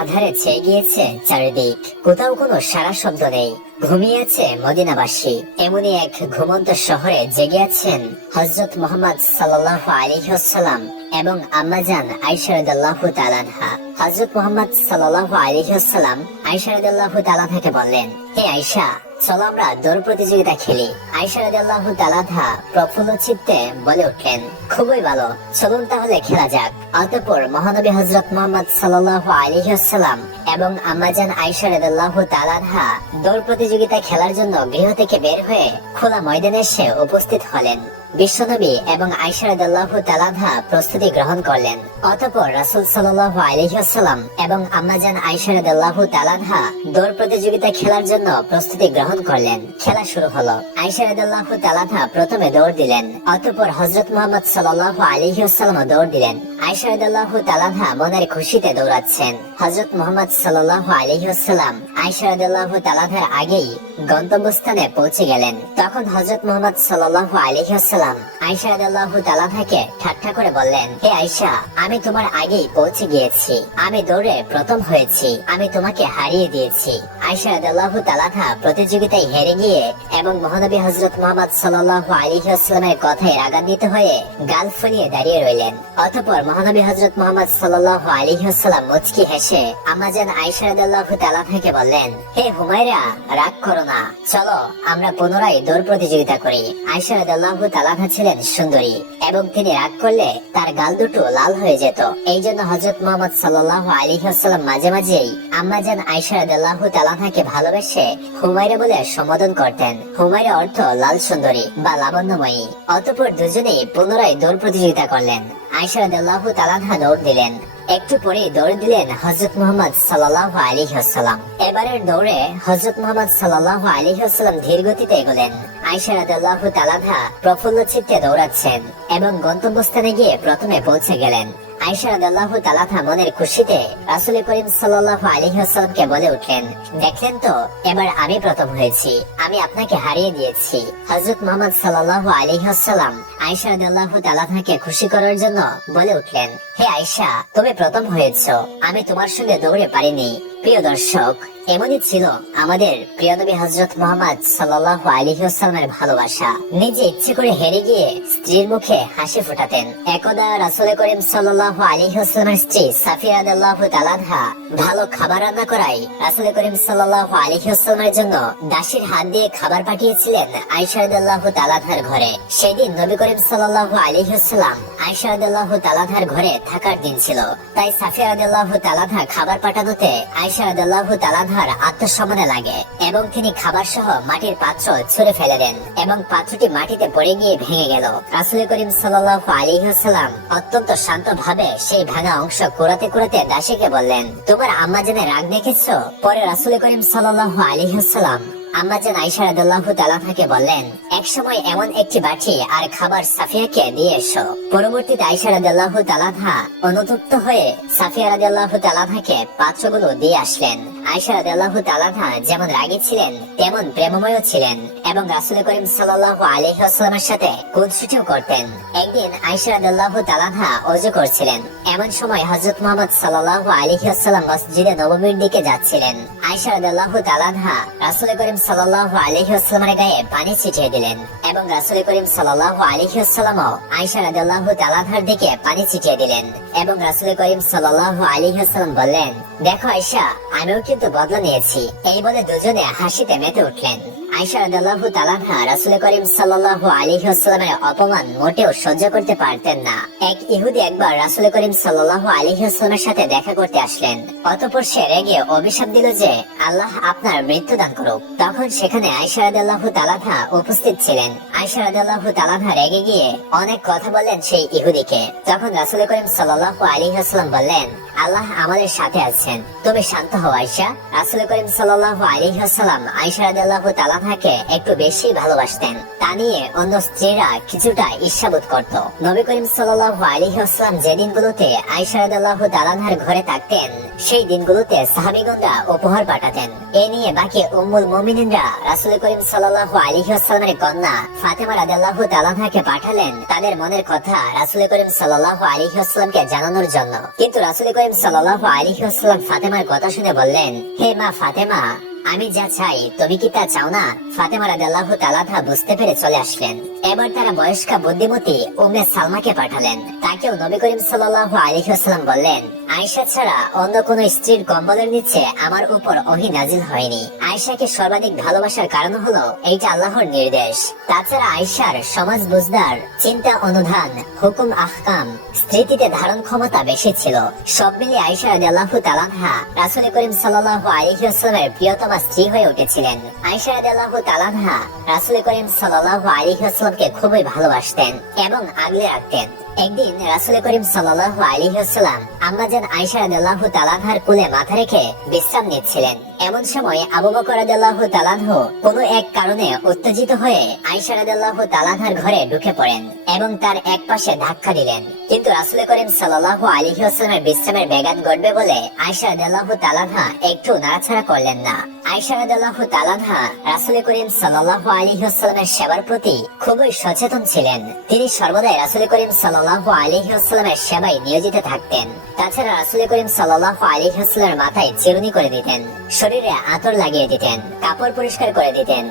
আধারে ছেয়ে গিয়েছে চারিদিক, কোথাও কোনো সারা শব্দ নেই। ঘুমিয়েছে মদিনাবাসী। এমনই এক ঘুমন্ত শহরে জেগে আছেন হযরত মুহাম্মদ সাল্লাল্লাহু আলাইহি ওয়াসাল্লাম এবং আম্মাজান আয়েশা রাদিয়াল্লাহু তাআলা আনহা। হযরত মুহাম্মদ সাল্লাল্লাহু আলাইহি ওয়াসাল্লাম আয়েশা রাদিয়াল্লাহু তাআলা আনহাকে বললেন, হে আয়েশা, চলো আমরা দৌড় প্রতিযোগিতা খেলি। আয়েশা রাদিয়াল্লাহু তাআলা আনহা প্রফুল্ল চিত্তে বলে উঠলেন, খুবই ভালো, চলুন তাহলে খেলা যাক। অতঃপর মহানবী হযরত মুহাম্মদ সাল্লাল্লাহু আলাইহি ওয়াসাল্লাম এবং আম্মাজান আয়েশা রাদিয়াল্লাহু তাআলা আনহা দৌড় প্রতিযোগিতা খেলার জন্য গৃহ থেকে বের হয়ে খোলা ময়দানে এসে উপস্থিত হলেন। বিশ্বনবী এবং আয়েশা রাদিয়াল্লাহু তাআলা আনহা প্রস্তুতি গ্রহণ করলেন। অতঃপর রাসূল সাল্লাল্লাহু আলাইহি ওয়াসাল্লাম এবং আম্মাজান আয়েশা রাদিয়াল্লাহু তাআলা আনহা দৌড় প্রতিযোগিতা খেলার জন্য প্রস্তুতি গ্রহণ করলেন। খেলা শুরু হলো। আয়েশা রাদিয়াল্লাহু তাআলা আনহা প্রথমে দৌড় দিলেন। অতঃপর হযরত মুহাম্মদ সাল্লাল্লাহু আলাইহি ওয়াসাল্লাম দৌড় দিলেন। আয়েশা রাদিয়াল্লাহু তাআলা আনহা মনের খুশিতে দৌড়াচ্ছেন। হযরত মুহাম্মদ সাল্লাল্লাহু আলাইহি ওয়াসাল্লাম আয়েশা রাদিয়াল্লাহু তাআলা আনহার আগেই গন্তব্যস্থানে পৌঁছে গেলেন। তখন হযরত মুহাম্মদ সাল্লাল্লাহু আলাইহি ওয়াসাল্লাম আয়েশা রাদিয়াল্লাহু তাআলা আনহাকে ঠাট্টা করে বললেন, হে আয়েশা, আমি তোমার আগেই পৌঁছে গিয়েছি, আমি দৌড়ে প্রথম হয়েছি, আমি তোমাকে হারিয়ে দিয়েছি। আয়েশা রাদিয়াল্লাহু তাআলা আনহা প্রতিযোগিতায় হেরে গিয়ে এবং মহানবী হযরত মুহাম্মদ সাল্লাল্লাহু আলাইহি ওয়াসাল্লামের কথায় রাগান্বিত হয়ে গাল ফুলিয়ে দাঁড়িয়ে রইলেন। অতঃপর মহানবী হযরত মুহাম্মদ সাল্লাল্লাহু আলাইহি ওয়াসাল্লাম মুচকি হেসে আম্মাজান আয়েশা রাদিয়াল্লাহু তাআলা আনহাকে বললেন, হে হুমায়রা, রাগ করো না, চলো আমরা পুনরায় দৌড় প্রতিযোগিতা করি। আয়েশা রাদিয়াল্লাহু তাআলা আনহা ছিলেন সুন্দরী এবং তিনি রাগ করলে তার গাল দুটো লাল হয়ে যেত। এই জন্য হযরত মুহাম্মদ সাল্লাল্লাহু আলাইহি ওয়াসাল্লাম মাঝে মাঝেই আম্মাজান আয়েশা রাদিয়াল্লাহু তাআলা আনহাকে ভালোবেসে হুমায়রা বলে সম্বোধন করতেন। হুমায়রা অর্থ লাল সুন্দরী বা লাবণ্যময়ী। অতঃপর দুজনেই পুনরায় দৌড় প্রতিযোগিতা করলেন। আয়েশা রাদিয়াল্লাহু তাআলা আনহা দৌড় দিলেন। একটু পরে দৌড় দিলেন হযরত মুহাম্মদ সাল্লাল্লাহু আলাইহি ওয়াসাল্লাম। এবারের দৌড়ে হযরত মুহাম্মদ সাল্লাল্লাহু আলাইহি ওয়াসাল্লাম ধীর গতিতে এগোলেন। আয়েশা রাদিয়াল্লাহু তাআলা আনহা প্রফুল্ল চিত্তে দৌড়াচ্ছেন এবং গন্তব্যস্থানে গিয়ে প্রথমে পৌঁছে গেলেন। আয়েশা রাদিয়াল্লাহু তাআলা আনহা মনের খুশিতে রাসূল করিম সাল্লাল্লাহু আলাইহি ওয়াসাল্লামকে বলে উঠলেন, দেখলেন তো, এবার আমি প্রথম হয়েছি, আমি আপনাকে হারিয়ে দিয়েছি। হযরত মুহাম্মদ সাল্লাল্লাহু আলাইহি ওয়াসাল্লাম আয়েশা রাদিয়াল্লাহু তাআলা আনহাকে খুশি করার জন্য বলে উঠলেন, হে আয়েশা, তুমি প্রথম হয়েছো, আমি তোমার সঙ্গে দৌড়ে পারিনি। প্রিয় দর্শক, এমনই ছিল আমাদের প্রিয় নবী হযরত মুহাম্মদ সাল্লাল্লাহু আলাইহি ওয়াসাল্লামের ভালোবাসা। নিজে ইচ্ছে করে হেরে গিয়ে স্ত্রীর মুখে হাসি ফোটাতেন। একদা রাসূল করিম সাল্লাল্লাহু আলাইহি ওয়াসাল্লামের স্ত্রী সাফিয়া রাদিয়াল্লাহু তাআলা আনহা ভালো খাবার রান্না করাই রাসূল করিম সাল্লাল্লাহু আলাইহি ওয়াসাল্লামের জন্য দাসীর হাত দিয়ে খাবার পাঠিয়েছিলেন আয়েশা রাদিয়াল্লাহু তাআলা আনহার ঘরে। সেদিন নবী করিম সাল্লাল্লাহু আলাইহি ওয়াসাল্লাম আয়েশা রাদিয়াল্লাহু তাআলা আনহার ঘরে থাকার দিন ছিল। তাই সাফিয়া রাদিয়াল্লাহু তাআলা আনহা খাবার পাঠানোতে আয়েশা রাদিয়াল্লাহু তাআলা আনহার আত্মসম্মানে লাগে এবং তিনি খাবার সহ মাটির পাত্র ছুঁড়ে ফেলে দেন এবং পাত্রটি মাটিতে পড়ে গিয়ে ভেঙে গেল। রাসূল করিম সাল্লাল্লাহু আলাইহি ওয়াসাল্লাম অত্যন্ত শান্তভাবে সেই ভাঙা অংশ কুড়াতে কুড়াতে দাসীকে বললেন, তোমার আম্মাজানের রাগ দেখেছো? পরে রাসূল করিম সাল্লাল্লাহু আলাইহি ওয়াসাল্লাম আম্মাজান আয়েশা রাদিয়াল্লাহু তাআলা থেকে বললেন, এক সময় এমন একটি বাটি আর খাবার সাফিয়াকে দিয়ে এসো। পরবর্তীতে আয়েশা রাদিয়াল্লাহু তাআলা অনুতপ্ত হয়ে সাফিয়া রাদিয়াল্লাহু তাআলা থেকে পাত্রগুলো দিয়ে আসলেন। আয়েশা রাদিয়াল্লাহু তাআলা যেমন রাগী ছিলেন তেমন প্রেমময় ছিলেন এবং রাসূল করিম সাল্লাল্লাহু আলাইহি ওয়াসাল্লামের সাথে কুৎসিতও করতেন। একদিন আয়েশা রাদিয়াল্লাহু তাআলা ওযু করছিলেন। এমন সময় হযরত মুহাম্মদ সাল্লাল্লাহু আলাইহি ওয়াসাল্লাম মসজিদে নববীর দিকে যাচ্ছিলেন। আয়েশা রাদিয়াল্লাহু তাআলা রাসূল করিম সাল্লাল্লাহু আলাইহি ওয়াসাল্লামের গায়ে পানি ছিটিয়ে দিলেন এবং রাসূল করিম সাল্লাল্লাহু আলাইহি ওয়াসাল্লামও আয়েশা রাদিয়াল্লাহু তাআলার দিকে পানি ছিটিয়ে দিলেন এবং রাসূল করিম সাল্লাল্লাহু আলাইহি ওয়াসাল্লাম বললেন, দেখো আয়েশা, আমিও কিন্তু বদলা নিয়েছি। এই বলে দুজনে হাসিতে মেতে উঠলেন। আয়েশা রাদিয়াল্লাহু তাআলা রাসূল করিম সাল্লাল্লাহু আলাইহি ওয়াসাল্লামের অপমান মোটেও সহ্য করতে পারতেন না। এক ইহুদি একবার রাসূল করিম সাল্লাল্লাহু আলাইহি ওয়াসাল্লামের সাথে দেখা করতে আসলেন। অতঃপর সে রেগে অভিশাপ দিল যে আল্লাহ আপনার মৃত্যু দান করুক। তখন সেখানে আয়েশা রাদিয়াল্লাহু তাআলা উপস্থিত ছিলেন। আয়েশা রাদিয়াল্লাহু তাআলা রেগে গিয়ে অনেক কথা বললেন সেই ইহুদিকে। তখন রাসূল করিম সাল্লাল্লাহু আলাইহি ওয়াসাল্লাম বললেন, আল্লাহ আমাদের সাথে আছেন, তুমি শান্ত হও আয়েশা। রাসূল করিম সাল্লাল্লাহু আলাইহি ওয়াসাল্লাম আয়েশা রাদিয়াল্লাহু তাআলাকে একটু বেশি ভালোবাসতেন। তা নিয়ে অন্য স্ত্রীরা কিছুটা ঈর্ষাবোধ করত। নবী করিম সাল্লাল্লাহু আলাইহি ওয়াসাল্লাম যে দিনগুলোতে আয়েশা রাদিয়াল্লাহু তাআলার ঘরে থাকতেন সেই দিনগুলোতে সাহাবীগণরা উপহার পাঠাতেন। এ নিয়ে বাকি উম্মুল মুমিনিনরা রাসূল করিম সাল্লাল্লাহু আলাইহি ওয়াসাল্লামের কন্যা ফাতেমা রাদিয়াল্লাহু তাআলাকে পাঠালেন তাদের মনের কথা রাসূল করিম সাল্লাল্লাহু আলাইহি ওয়াসাল্লামকে জানানোর জন্য। কিন্তু রাসূল করিম সাল্লাল্লাহু আলাইহি ওয়াসাল্লাম ফাতেমার কথা শুনে বললেন, হে মা ফাতেমা, আমি যা চাই তুমি কি তা চাও না? ফাতেমা রাদিয়াল্লাহু তাআলা বুঝতে পেরে চলে আসলেন। এবার তারা বয়স্কা বুদ্ধিমতী উম্মে সালমাকে পাঠালেন। তাকেও নবী করিম সাল্লাল্লাহু আলাইহি ওয়াসাল্লাম বললেন, আয়েশা ছাড়া অন্য কোন স্ত্রীর কম্বলের নিচে আমার উপর ওহী নাজিল হয়নি। আয়েশাকে সর্বাধিক ভালোবাসার কারণ হলো এইটা আল্লাহর নির্দেশ। তাছাড়া আয়েশার সমাজ বুঝদার, চিন্তা অনুধান, হুকুম আহকাম, স্মৃতিতে ধারণ ক্ষমতা বেশি ছিল। সব মিলিয়ে আয়েশা রাদিয়াল্লাহু তাআলা রাসূল করিম সাল্লাল্লাহু আলাইহি ওয়াসাল্লামের প্রিয়তমা স্ত্রী হয়ে উঠেছিলেন। আয়েশা রাদিয়াল্লাহু তাআলা রাসূল করিম সাল্লাল্লাহু আলাইহি ওয়াসাল্লামকে খুবই ভালোবাসতেন এবং আগলে রাখতেন। একদিন রাসূল করিম সাল্লাল্লাহু আলাইহি ওয়াসাল্লাম আম্মাজান আয়েশা রাদিয়াল্লাহু তাআলার কোলে মাথা রেখে বিশ্রাম নিচ্ছিলেন। এমন সময় আবু বকর রাদিয়াল্লাহু তাআলা কোনো এক কারণে উত্তেজিত হয়ে আয়েশা রাদিয়াল্লাহু তাআলার ঘরে ঢুকে পড়েন এবং তার এক পাশে ধাক্কা দিলেন। কিন্তু রাসূল করিম সাল্লাল্লাহু আলাইহি ওয়াসাল্লামের বিশ্রামের ব্যাঘাত ঘটবে বলে আয়েশা রাদিয়াল্লাহু তাআলা একটু নাড়াচাড়া করলেন না। আয়েশা রাদিয়াল্লাহু তাআলা রাসূল করিম সাল্লাল্লাহু আলাইহি ওয়াসাল্লামের সেবার প্রতি খুবই সচেতন ছিলেন। তিনি সর্বদাই রাসূল করিম সাল্লাল্লাহু আলাইহি ওয়াসাল্লামের সেবায় নিয়োজিত থাকতেন। তাছাড়া রাসূল করিম সাল্লাল্লাহু আলাইহি ওয়াসাল্লামের মাথায় চিরুনি করে দিতেন, শরীরে আতর লাগিয়ে দিতেন, কাপড় পরিষ্কার করে দিতেন।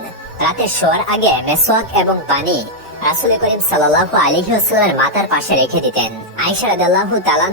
রাতে শোয়ার আগে মেসওয়াক এবং পানি রাসূল করিম সাল্লাল্লাহু আলাইহি ওয়াসাল্লামের মাথার পাশে রেখে দিতেন। আয়েশা রাদিয়াল্লাহু তাআলা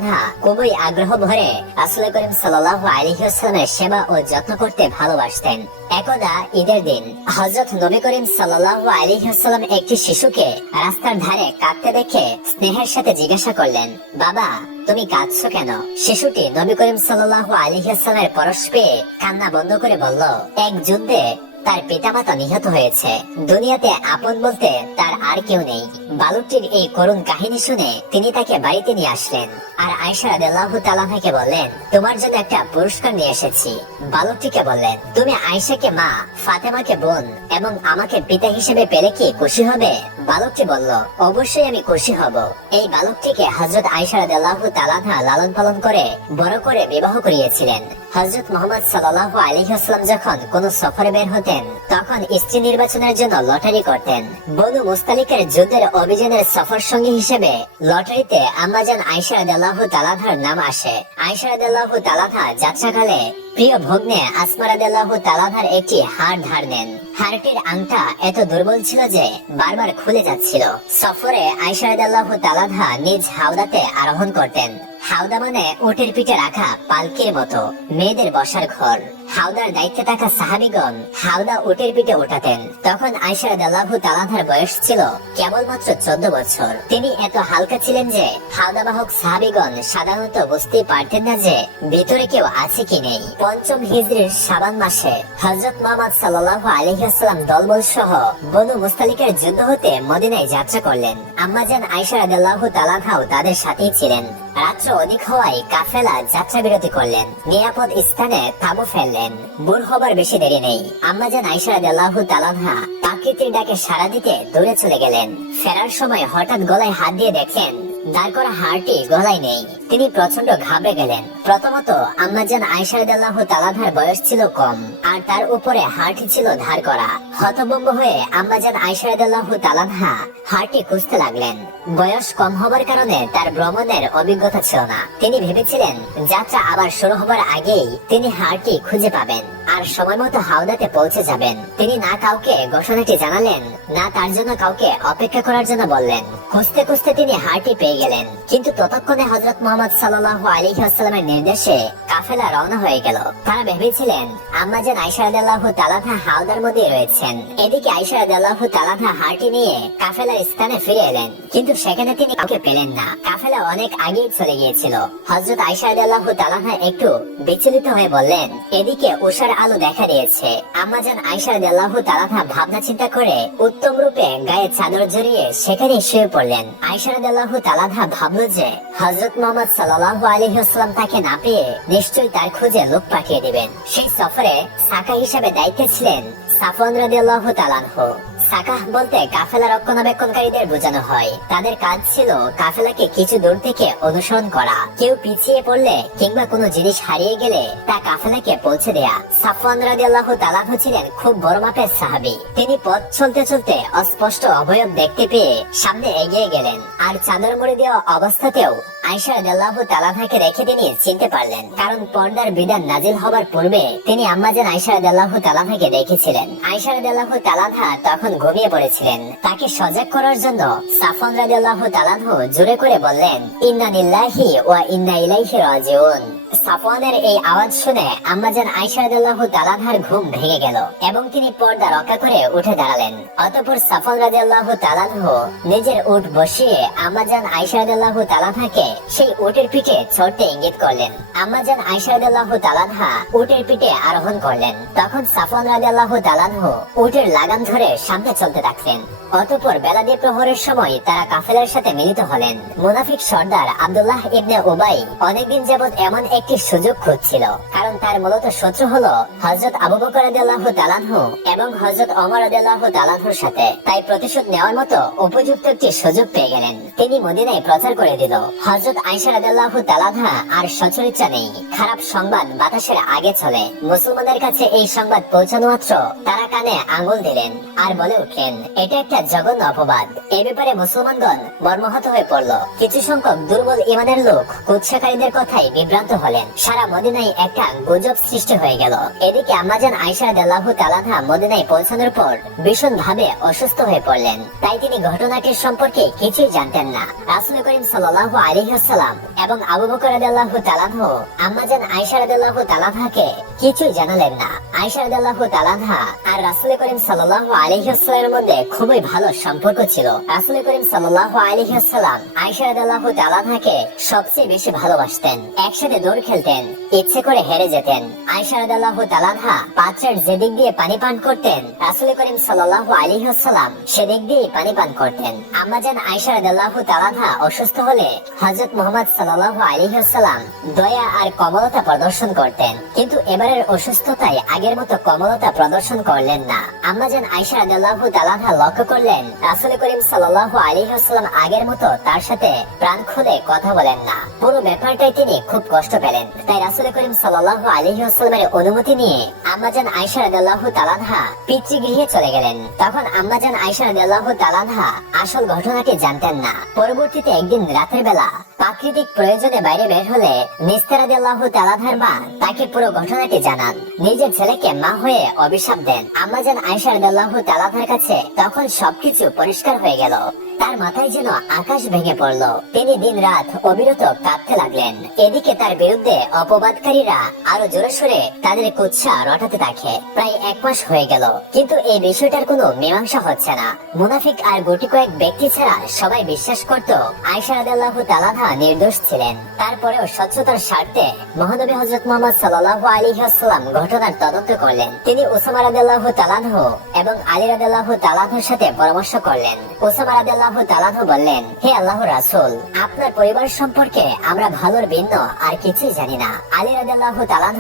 খুবই আগ্রহ ভরে রাসূল করিম সাল্লাল্লাহু আলাইহি ওয়াসাল্লামের সেবা ও যত্ন করতে ভালোবাসতেন। একদা ঈদের দিন হযরত নবী করিম সাল্লাল্লাহু আলাইহি ওয়াসাল্লাম একটি শিশুকে রাস্তার ধারে কাঁদতে দেখে স্নেহের সাথে জিজ্ঞাসা করলেন, বাবা তুমি কাঁদছো কেন? শিশুটি নবী করিম সাল্লাল্লাহু আলাইহি ওয়াসাল্লামের পরশ পেয়ে কান্না বন্ধ করে বলল, এক যুদ্ধে তার পিতামাতা নিহত হয়েছে, দুনিয়াতে আপন বলতে তার আর কেউ নেই। বালকটির এই করুণ কাহিনী শুনে তিনি তাকে বাড়িতে নিয়ে আসলেন আর আয়েশা রাদিয়াল্লাহু তাআলাকে বললেন, তোমার জন্য একটা পুরস্কার নিয়ে এসেছি। বালকটিকে বললেন, তুমি আয়েশাকে মা, ফাতেমাকে বোন এবং আমাকে পিতা হিসেবে পেলে কি খুশি হবে? বালকটি বলল, অবশ্যই আমি খুশি হব। এই বালকটিকে হযরত আয়েশা রাদিয়াল্লাহু তাআলা লালন পালন করে বড় করে বিবাহ করিয়েছিলেন। হযরত মুহাম্মদ সাল্লাল্লাহু আলাইহি ওয়াসাল্লাম যখন কোন সফরে বের হতেন তখন স্ত্রী নির্বাচনের জন্য লটারি করতেন। বনু মুস্তালিকের যুদ্ধের অভিযানের সফর সঙ্গী হিসেবে লটারিতে আম্মাজান আয়েশা রাদিয়াল্লাহু তাআলার নাম আসে। আয়েশা রাদিয়াল্লাহু তাআলা যাত্রাকালে প্রিয় ভগ্নে আসমা রাদিয়াল্লাহু তাআলার একটি হার ধার নেন। হারটির আংটা এত দুর্বল ছিল যে বারবার খুলে যাচ্ছিল। সফরে আয়েশা রাদিয়াল্লাহু তাআলা নিজ হাওদাতে আরোহণ করতেন। হাওদা মানে উটের পিঠে রাখা পালকির মতো মেয়েদের বসার ঘর। হাওদার দায়িত্বে থাকা সাহাবীগণ হাওদা উটের পিঠে ওঠাতেন। তখন আয়েশা রাদিয়াল্লাহু তাআলার বয়স ছিল কেবলমাত্র 14 বছর। তিনি এত হালকা ছিলেন যে হাওদা বাহক সাহাবীগণ সাধারণত বুঝতে পারতেন না যে ভিতরে কেউ আছে কি নেই। পঞ্চম হিজরির শাবান মাসে হযরত মুহাম্মদ সাল্লাল্লাহু আলাইহি ওয়াসাল্লাম দলবল সহ বনু মুস্তালিকের যুদ্ধ হতে মদিনায় যাত্রা করলেন। আম্মাজান আয়েশা রাদিয়াল্লাহু তাআলাও তাদের সাথেই ছিলেন। রাত্র অধিক হওয়ায় কাফেলা যাত্রা বিরতি করলেন, নিরাপদ স্থানে তাঁবু ফেললেন। ভোর হবার বেশি দেরি নেই। আম্মাজান আয়েশা রাদিয়াল্লাহু তাআলা আনহা প্রাকৃতির ডাকে সাড়া দিতে দূরে চলে গেলেন। ফেরার সময় হঠাৎ গলায় হাত দিয়ে দেখেন দাঁড় করা হাড়টি গলায় নেই। তিনি প্রচন্ড ঘাবড়ে গেলেন। প্রথমত আম্মাজান আয়েশা রাদিয়াল্লাহু তাআলা আনহার বয়স ছিল কম, আর তার উপরে হাড়টি ছিল ধার করা। হতভম্ব হয়ে আম্মাজান আয়েশা রাদিয়াল্লাহু তাআলা আনহা হাড়টি খুঁজতে লাগলেন। বয়স কম হবার কারণে তার ভ্রমণের অভিজ্ঞতা ছিল না। তিনি ভেবেছিলেন যাত্রা আবার শুরু হবার আগেই তিনি হাড়টি খুঁজে পাবেন আর সময় মতো হাওদাতে পৌঁছে যাবেন। তিনি না কাউকে ঘোষণাটি জানালেন, না তার জন্য কাউকে অপেক্ষা করার জন্য বললেন। খুঁজতে খুঁজতে তিনি হাড়টি পেয়ে গেলেন। কিন্তু ততক্ষণে হযরত মুহাম্মদ সাল্লাল্লাহু আলাইহি ওয়াসাল্লামের নির্দেশে কাফেলা রওনা হয়ে গেল। তারা ভেবেছিলেন আম্মাজান আয়েশা রাদিয়াল্লাহু তাআলা আনহা হাওদার মধ্যে রয়েছেন। এদিকে আয়েশা রাদিয়াল্লাহু তাআলা আনহা হাড়টি নিয়ে কাফেলার স্থানে ফিরে এলেন, কিন্তু সেখানে তিনি কাউকে পেলেন না। কাফেলা অনেক আগেই চলে গিয়েছিল। হযরত আয়েশা রাদিয়াল্লাহু তাআলা আনহা একটু বিচলিত হয়ে বললেন, এদিকে উষার আলো দেখা দিয়েছে। আম্মাজান আয়েশা রাদিয়াল্লাহু তাআলা আনহা ভাবনা চিন্তা করে উত্তম রূপে গায়ে চাদর জড়িয়ে সেখানে শুয়ে পড়লেন। আয়েশা রাদিয়াল্লাহু তাআলা আনহা ভাবল যে হযরত মুহাম্মদ সাল্লাল্লাহু আলাইহি ওয়াসাল্লাম তাকে না পেয়ে নিশ্চয়ই তার খোঁজে লোক পাঠিয়ে দিবেন। সেই সফরে সাকা হিসেবে দায়িত্বে ছিলেন সাফওয়ান রাদিয়াল্লাহু তাআলা আনহু। সাকাহ বলতে কাফেলা রক্ষণাবেক্ষণকারীদের বোঝানো হয়। তাদের কাজ ছিল কাফেলাকে কিছু দূর থেকে অনুসরণ করা। কেউ পিছিয়ে পড়লে কিংবা কোনো জিনিস হারিয়ে গেলে তা কাফেলাকে পৌঁছে দেয়া। সাফওয়ান রাদিয়াল্লাহু তাআলা আনহু ছিলেন খুব বড় মাপের সাহাবী। তিনি পথ চলতে চলতে অস্পষ্ট অবয়ব দেখতে পেয়ে সামনে এগিয়ে গেলেন, আর চাদর মুড়ি দেওয়া অবস্থাতেও আয়েশা রাদিয়াল্লাহু তাআলা আনহাকে রেখে তিনি চিনতে পারলেন, কারণ পর্দার বিধান নাজিল হবার পূর্বে তিনি আম্মাজান আয়েশা রাদিয়াল্লাহু তাআলা আনহাকে দেখেছিলেন। আয়েশা রাদিয়াল্লাহু তাআলা আনহা তখন ঘুমিয়ে পড়েছিলেন। তাকে সজাগ করার জন্য সাফওয়ান রাদিয়াল্লাহু তাআলা আনহু জোরে করে বললেন, ইন্না লিল্লাহি ওয়া ইন্না ইলাইহি রাজিউন। সাফওয়ানের এই আওয়াজ শুনে আম্মাজান আয়েশা রাদিয়াল্লাহু তাআলা আনহার ঘুম ভেঙে গেল এবং তিনি পর্দা রক্ষা করে উঠে দাঁড়ালেন। অতঃপর সাফওয়ান রাদিয়াল্লাহু তাআলা আনহু নিজের উট বসিয়ে আম্মাজান আয়েশা রাদিয়াল্লাহু তাআলা আনহাকে সেই উটের পিঠে চড়তে ইঙ্গিত করলেন। আম্মাজান আয়েশা রাদিয়াল্লাহু তাআলা আনহা উটের পিঠে আরোহণ করলেন। তখন সাফওয়ান রাদিয়াল্লাহু তাআলা আনহু উটের লাগাম ধরে সামনে চলতে থাকলেন। অতঃপর বেলা দিয়ে প্রহরের সময় তারা কাফেলার সাথে মিলিত হলেন। মুনাফিক সর্দার আব্দুল্লাহ ইবনে উবাই অনেকদিন যাবত এমন একটি সুযোগ খুঁজছিল, কারণ তার মূলত শত্রু হলো হযরত আবু বকর রাদিয়াল্লাহু তাআলা আনহু এবং হযরত ওমর রাদিয়াল্লাহু তাআলা আনহুর সাথে। তাই প্রতিশোধ নেওয়ার মতো উপযুক্ত একটি সুযোগ পেয়ে গেলেন। তিনি মদিনায় প্রচার করে দিল, হযরত আয়েশা রাদিয়াল্লাহু তাআলা আনহা আর সচরিত্রা নেই। খারাপ সংবাদ বাতাসের আগে চলে। মুসলমানদের কাছে এই সংবাদ পৌঁছানো মাত্র তারা কানে আঙ্গুল দিলেন আর বলে উঠলেন, এটা একটা জঘন্য অপবাদ। এ ব্যাপারে মুসলমানগণ মর্মাহত হয়ে পড়ল। কিছু সংখ্যক দুর্বল ইমানের লোক কুৎসাকারীদের কথাই বিভ্রান্ত হলেন। সারা মদিনায় একটা গুজব সৃষ্টি হয়ে গেল। এদিকে আম্মাজান আয়েশা রাদিয়াল্লাহু তাআলা আনহা মদিনায় পৌঁছানোর পর ভীষণ ভাবে অসুস্থ হয়ে পড়লেন। তাই তিনি ঘটনাটির সম্পর্কে কিছুই জানতেন না। রাসূল করিম সাল্লাল্লাহু আলাইহি ওয়াসাল্লাম এবং আবু বকর রাদিয়াল্লাহু তাআলা আনহু আম্মাজান আয়েশা রাদিয়াল্লাহু তাআলা আনহাকে কিছুই জানালেন না। আয়েশা রাদিয়াল্লাহু তাআলা আনহা আর রাসূল করিম সাল্লাল্লাহু আলাইহি ওয়াসাল্লামের মধ্যে খুবই ভালো সম্পর্ক ছিল। রাসূল করিম সাল্লাল্লাহু আলাইহি ওয়াসাল্লাম আয়েশা রাদিয়াল্লাহু তাআলা আনহাকে সবচেয়ে বেশি ভালোবাসতেন। একসাথে দৌড় খেলতেন, ইচ্ছে করে হেরে যেতেন। আয়েশা রাদিয়াল্লাহু তাআলা আনহা পাত্রের যেদিক দিয়ে পানি পান করতেন, রাসূল করিম সাল্লাল্লাহু আলাইহি ওয়াসাল্লাম সেদিক দিয়ে পানি পান করতেন। আম্মাজান আয়েশা রাদিয়াল্লাহু তাআলা আনহা অসুস্থ হলে হযরত মুহাম্মদ সাল্লাল্লাহু আলাইহি ওয়াসাল্লাম দয়া আর কমলতা প্রদর্শন করতেন, কিন্তু এবারের অসুস্থতায় আগের মতো কমলতা প্রদর্শন করলেন না। আম্মাজান আয়েশা রাদিয়াল্লাহু তাআলা আনহা লক্ষ্য করলেন রাসূল করিম সাল্লাল্লাহু আলাইহি ওয়াসাল্লাম আগের মতো তার সাথে প্রাণ খুলে কথা বলেন না। পুরো ব্যাপারটাই তিনি খুব কষ্ট পেলেন। তাই রাসূল করিম সাল্লাল্লাহু আলাইহি ওয়াসাল্লামের অনুমতি নিয়ে আম্মাজান আয়েশা রাদিয়াল্লাহু তাআলা আনহা পিতৃগৃহে চলে গেলেন। তখন আম্মাজান আয়েশা রাদিয়াল্লাহু তাআলা আনহা আসল ঘটনাটি জানতেন না। পরবর্তীতে একদিন রাতের বেলা প্রাকৃতিক প্রয়োজনে বাইরে বের হলে মিসকা রাদিয়াল্লাহু তাআলা আনহার মা তাকে পুরো ঘটনাটি জানান। নিজের ছেলেকে মা হয়ে অভিশাপ দেন। আম্মাজান আয়েশা রাদিয়াল্লাহু তাআলা আনহার কাছে তখন সবকিছু পরিষ্কার হয়ে গেল। তার মাথায় যেন আকাশ ভেঙে পড়ল। তিনি দিন রাত অবিরত কাঁদতে লাগলেন। এদিকে তার বিরুদ্ধে অপবাদকারীরা আরো জোরে সোরে তাদের কুৎসা রটাতে থাকে। প্রায় 1 মাস হয়ে গেল, কিন্তু এই বিষয়টার কোনো মীমাংসা হচ্ছে না। মুনাফিক আর গুটি কয়েক ব্যক্তি ছাড়া সবাই বিশ্বাস করত আয়েশা রাদিয়াল্লাহু তাআলা আনহা নির্দোষ ছিলেন। তারপরেও স্বচ্ছতার স্বার্থে মহানবী হযরত মুহাম্মদ সাল্লাল্লাহু আলাইহি ওয়াসাল্লাম ঘটনার তদন্ত করলেন। তিনি উসামা রাদিয়াল্লাহু তাআলা আনহু এবং আলী রাদিয়াল্লাহু তাআলা আনহুর সাথে পরামর্শ করলেন। উসামা রাদিয়াল্লাহু রাদিয়াল্লাহু তাআলা বললেন, হে আল্লাহর রাসূল, আপনার পরিবার সম্পর্কে আমরা ভালোর ভিন্ন আর কিছুই জানি না। আলী রাদিয়াল্লাহু তাআলা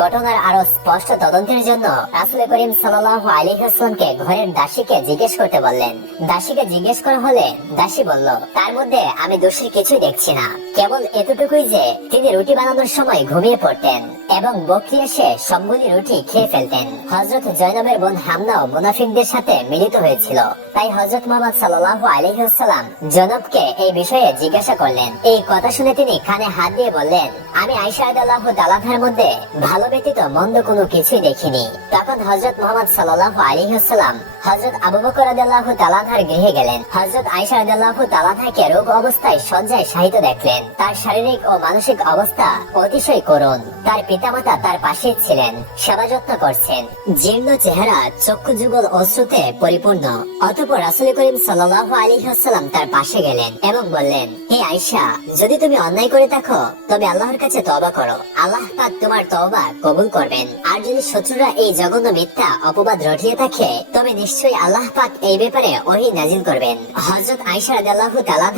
ঘটনার আরো স্পষ্ট তদন্তের জন্য রাসূল করিম সাল্লাল্লাহু আলাইহি ওয়াসাল্লামকে ঘরের দাসীকে জিজ্ঞেস করতে বললেন। দাসীকে জিজ্ঞেস করা হলে দাসী বলল, তার মধ্যে আমি দোষের কিছুই দেখছি না, কেবল এতটুকুই যে তিনি রুটি বানানোর সময় ঘুমিয়ে পড়তেন এবং বকরি এসে সবগুলি রুটি খেয়ে ফেলতেন। হযরত জয়নবের বোন হামনাও মুনাফিকদের সাথে মিলিত হয়েছিল। তাই হযরত মুহাম্মদ সাল্লাল্লাহু আলাইহি ওয়াসাল্লাম জয়নবকে এই বিষয়ে জিজ্ঞাসা করলেন। এই কথা শুনে তিনি কানে হাত দিয়ে বললেন, আমি আয়েশা রাদিয়াল্লাহু তাআলার মধ্যে ভালো ব্যতীত মন্দ কোনো কিছুই দেখিনি। তখন হযরত মুহাম্মদ সাল্লাল্লাহু আলাইহি ওয়াসাল্লাম হযরত আবু বকর রাদিয়াল্লাহু তাআলার গৃহে গেলেন। হযরত আয়েশা রাদিয়াল্লাহু তাআলাকে রোগ অবস্থায় শয্যায় শায়িত দেখলেন। তার শারীরিক ও মানসিক অবস্থা অতিশয় করুণ। তার পিতামাতা তার পাশে ছিলেন, সেবা যত্ন করছেন। জীর্ণ চেহারা, চক্ষু যুগল অশ্রুতে পরিপূর্ণ। অতঃপর রাসূল করিম সাল্লাল্লাহু আলাইহি ওয়াসাল্লাম তার পাশে গেলেন এবং বললেন, হে আয়েশা, যদি তুমি অন্যায় করে থাকো তবে আল্লাহর কাছে তওবা করো, আল্লাহ পাক তোমার তওবা কবুল করবেন। আর যদি শত্রুরা এই জঘন্য মিথ্যা অপবাদ রটিয়ে থাকে তবে নিশ্চয়ই আল্লাহ পাক এই ব্যাপারে ওহী নাজিল করবেন। হযরত আয়েশা রাদিয়াল্লাহু তাআলা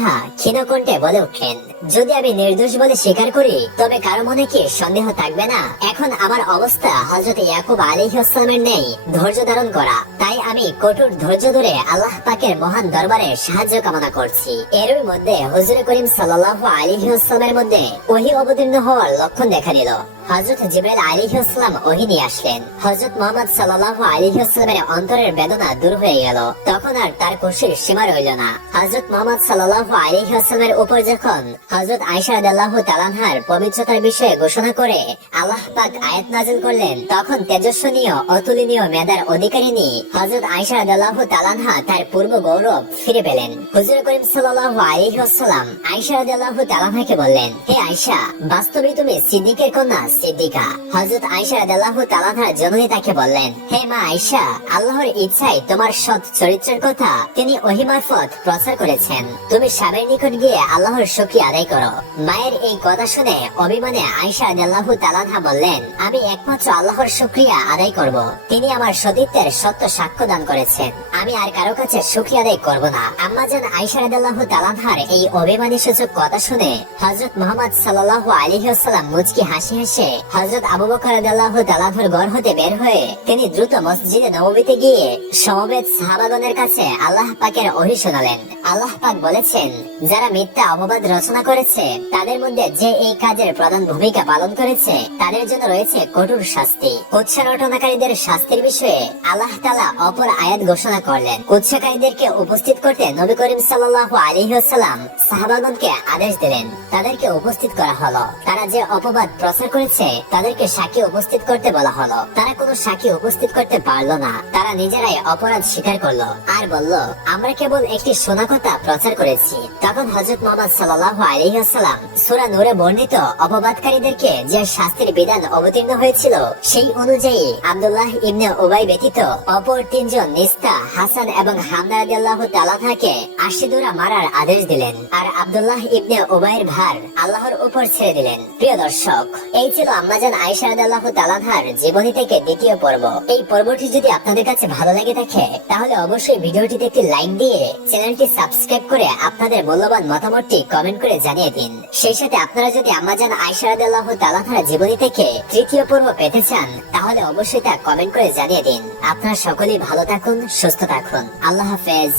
ক্ষীণ কণ্ঠে বলে উঠলেন, যদি আমি নির্দোষ বলে স্বীকার করি তবে কারো মনে কি সন্দেহ থাকবে না? এখন আমার অবস্থা হযরত ইয়াকুব আলাইহিস সালামের নেই ধৈর্য ধারণ করা। তাই আমি কঠোর ধৈর্য ধরে আল্লাহ পাকের মহান দরবারে সাহায্য কামনা করছি। এরই মধ্যে হুজুর করিম সাল্লাল্লাহু আলাইহি ওয়াসাল্লামের মধ্যে ওহী অবতীর্ণ হওয়ার লক্ষণ দেখা দিল। হযরত জিবরাইল আলাইহিস সালাম ওহী নিয়ে আসলেন। হযরত মুহাম্মদ সাল্লাল্লাহু আলাইহি ওয়াসাল্লামের অন্তরের বেদনা দূর হয়ে গেল। তখন আর তার খুশির সীমা রইল না। হযরত মুহাম্মদ সাল্লাল্লাহু আলাইহি ওয়াসাল্লামের উপর যখন হযরত আয়েশা রাদিয়াল্লাহু তাআলার পবিত্রতার বিষয়ে ঘোষণা করে আল্লাহ পাক আয়াত নাযিল করলেন, তখন তেজস্বনীয় অতুলনীয় মেধার অধিকারিণী হযরত আয়েশা রাদিয়াল্লাহু তাআলা তার পূর্ব গৌরব ফিরে পেলেন। হুজুর করিম সাল্লাল্লাহু আলাইহি ওয়াসাল্লাম আয়েশা রাদিয়াল্লাহু তাআলাকে বললেন, হে আয়েশা, বাস্তবে তুমি সিদ্দিকের কন্যা সিদ্দিকা। হযরত আয়েশা রাদিয়াল্লাহু তাআলার জননী তাকে বললেন, হে মা আয়েশা, আল্লাহর ইচ্ছায় তোমার সৎ চরিত্রের কথা তিনি ওহী মারফত প্রচার করেছেন। তুমি স্বামীর নিকট গিয়ে আল্লাহর শুকরিয়া আদায় করো। মায়ের এই কথা শুনে অভিমানে আয়েশা রাদিয়াল্লাহু তাআলা বললেন, আমি একমাত্র আল্লাহর শুকরিয়া আদায় করব। তিনি আমার সতীত্বের সত্য সাক্ষ্য দান করেছেন। আমি আর কারো কাছে শুকরিয়া আদায় করব না। আম্মাজান আয়েশা রাদিয়াল্লাহু তাআলার এই অভিমানী সূচক কথা শুনে হযরত মুহাম্মদ সাল্লাল্লাহু আলাইহি ওয়াসাল্লাম মুচকি হাসি হেসে হযরত আবু বকর রাদিয়াল্লাহু তাআলার ঘর হতে বের হয়ে তিনি দ্রুত মসজিদে নববীতে গিয়ে সমবেত সাহাবাগণের কাছে আল্লাহ পাকের ওহী শোনালেন। আল্লাহ পাক বলেছেন, যারা মিথ্যা অপবাদ রচনা করেছে তাদের মধ্যে যে এই কাজের প্রধান ভূমিকা পালন করেছে তাদের জন্য রয়েছে কঠোর শাস্তি। কুৎসা রটনাকারীদের শাস্তির বিষয়ে আল্লাহ তাআলা অপর আয়াত ঘোষণা করলেন। কুৎসাকারীদেরকে উপস্থিত করতে নবী করিম সাল্লাল্লাহু আলাইহি ওয়াসাল্লাম সাহাবাগণকে আদেশ দিলেন। তাদেরকে উপস্থিত করা হলো। তারা যে অপবাদ প্রচার করেছে তাদেরকে সাক্ষী উপস্থিত করতে বলা হলো। তারা কোনো সাক্ষী উপস্থিত করতে পারলো না। তারা নিজেরাই অপরাধ স্বীকার করলো আর বলল, আমরা কেবল একটি শোনা কথা প্রচার করেছি। তখন হযরত মুহাম্মদ সাল্লাল্লাহু আলাইহি ওয়াসাল্লাম সূরা নূরে বর্ণিত অপবাদকারীদেরকে যে শাস্তির বিধান অবতীর্ণ হয়েছিল সেই অনুযায়ী আব্দুল্লাহ ইবনে উবাই ব্যতীত অপর তিনজন নিস্তা হাসান এবং হামনা রাদিয়াল্লাহু তাআলাকে 80 দোরা মারার আদেশ দিলেন। আর আব্দুল্লাহ ইবনে উবাইয়ের ভার আল্লাহর উপর ছেড়ে দিলেন। প্রিয় দর্শক, এই ছিল আম্মাজান আয়েশা রাদিয়াল্লাহু তাআলার জীবনী থেকে দ্বিতীয় পর্ব। এই পর্বটি যদি আপনাদের কাছে ভালো লাগে থাকে তাহলে অবশ্যই ভিডিওটিতে একটি লাইক দিয়ে চ্যানেলটি সাবস্ক্রাইব করে আপনাদের মূল্যবান মতামতটি কমেন্ট করে জানিয়ে দিন। সেই সাথে আপনারা যদি আম্মাজান আয়েশা রাদিয়াল্লাহু তাআলার জীবনী থেকে তৃতীয় পর্ব পেতে চান তাহলে অবশ্যই তা কমেন্ট করে জানিয়ে দিন। আপনারা সকলেই ভালো থাকুন, সুস্থ থাকুন। আল্লাহ হাফেজ।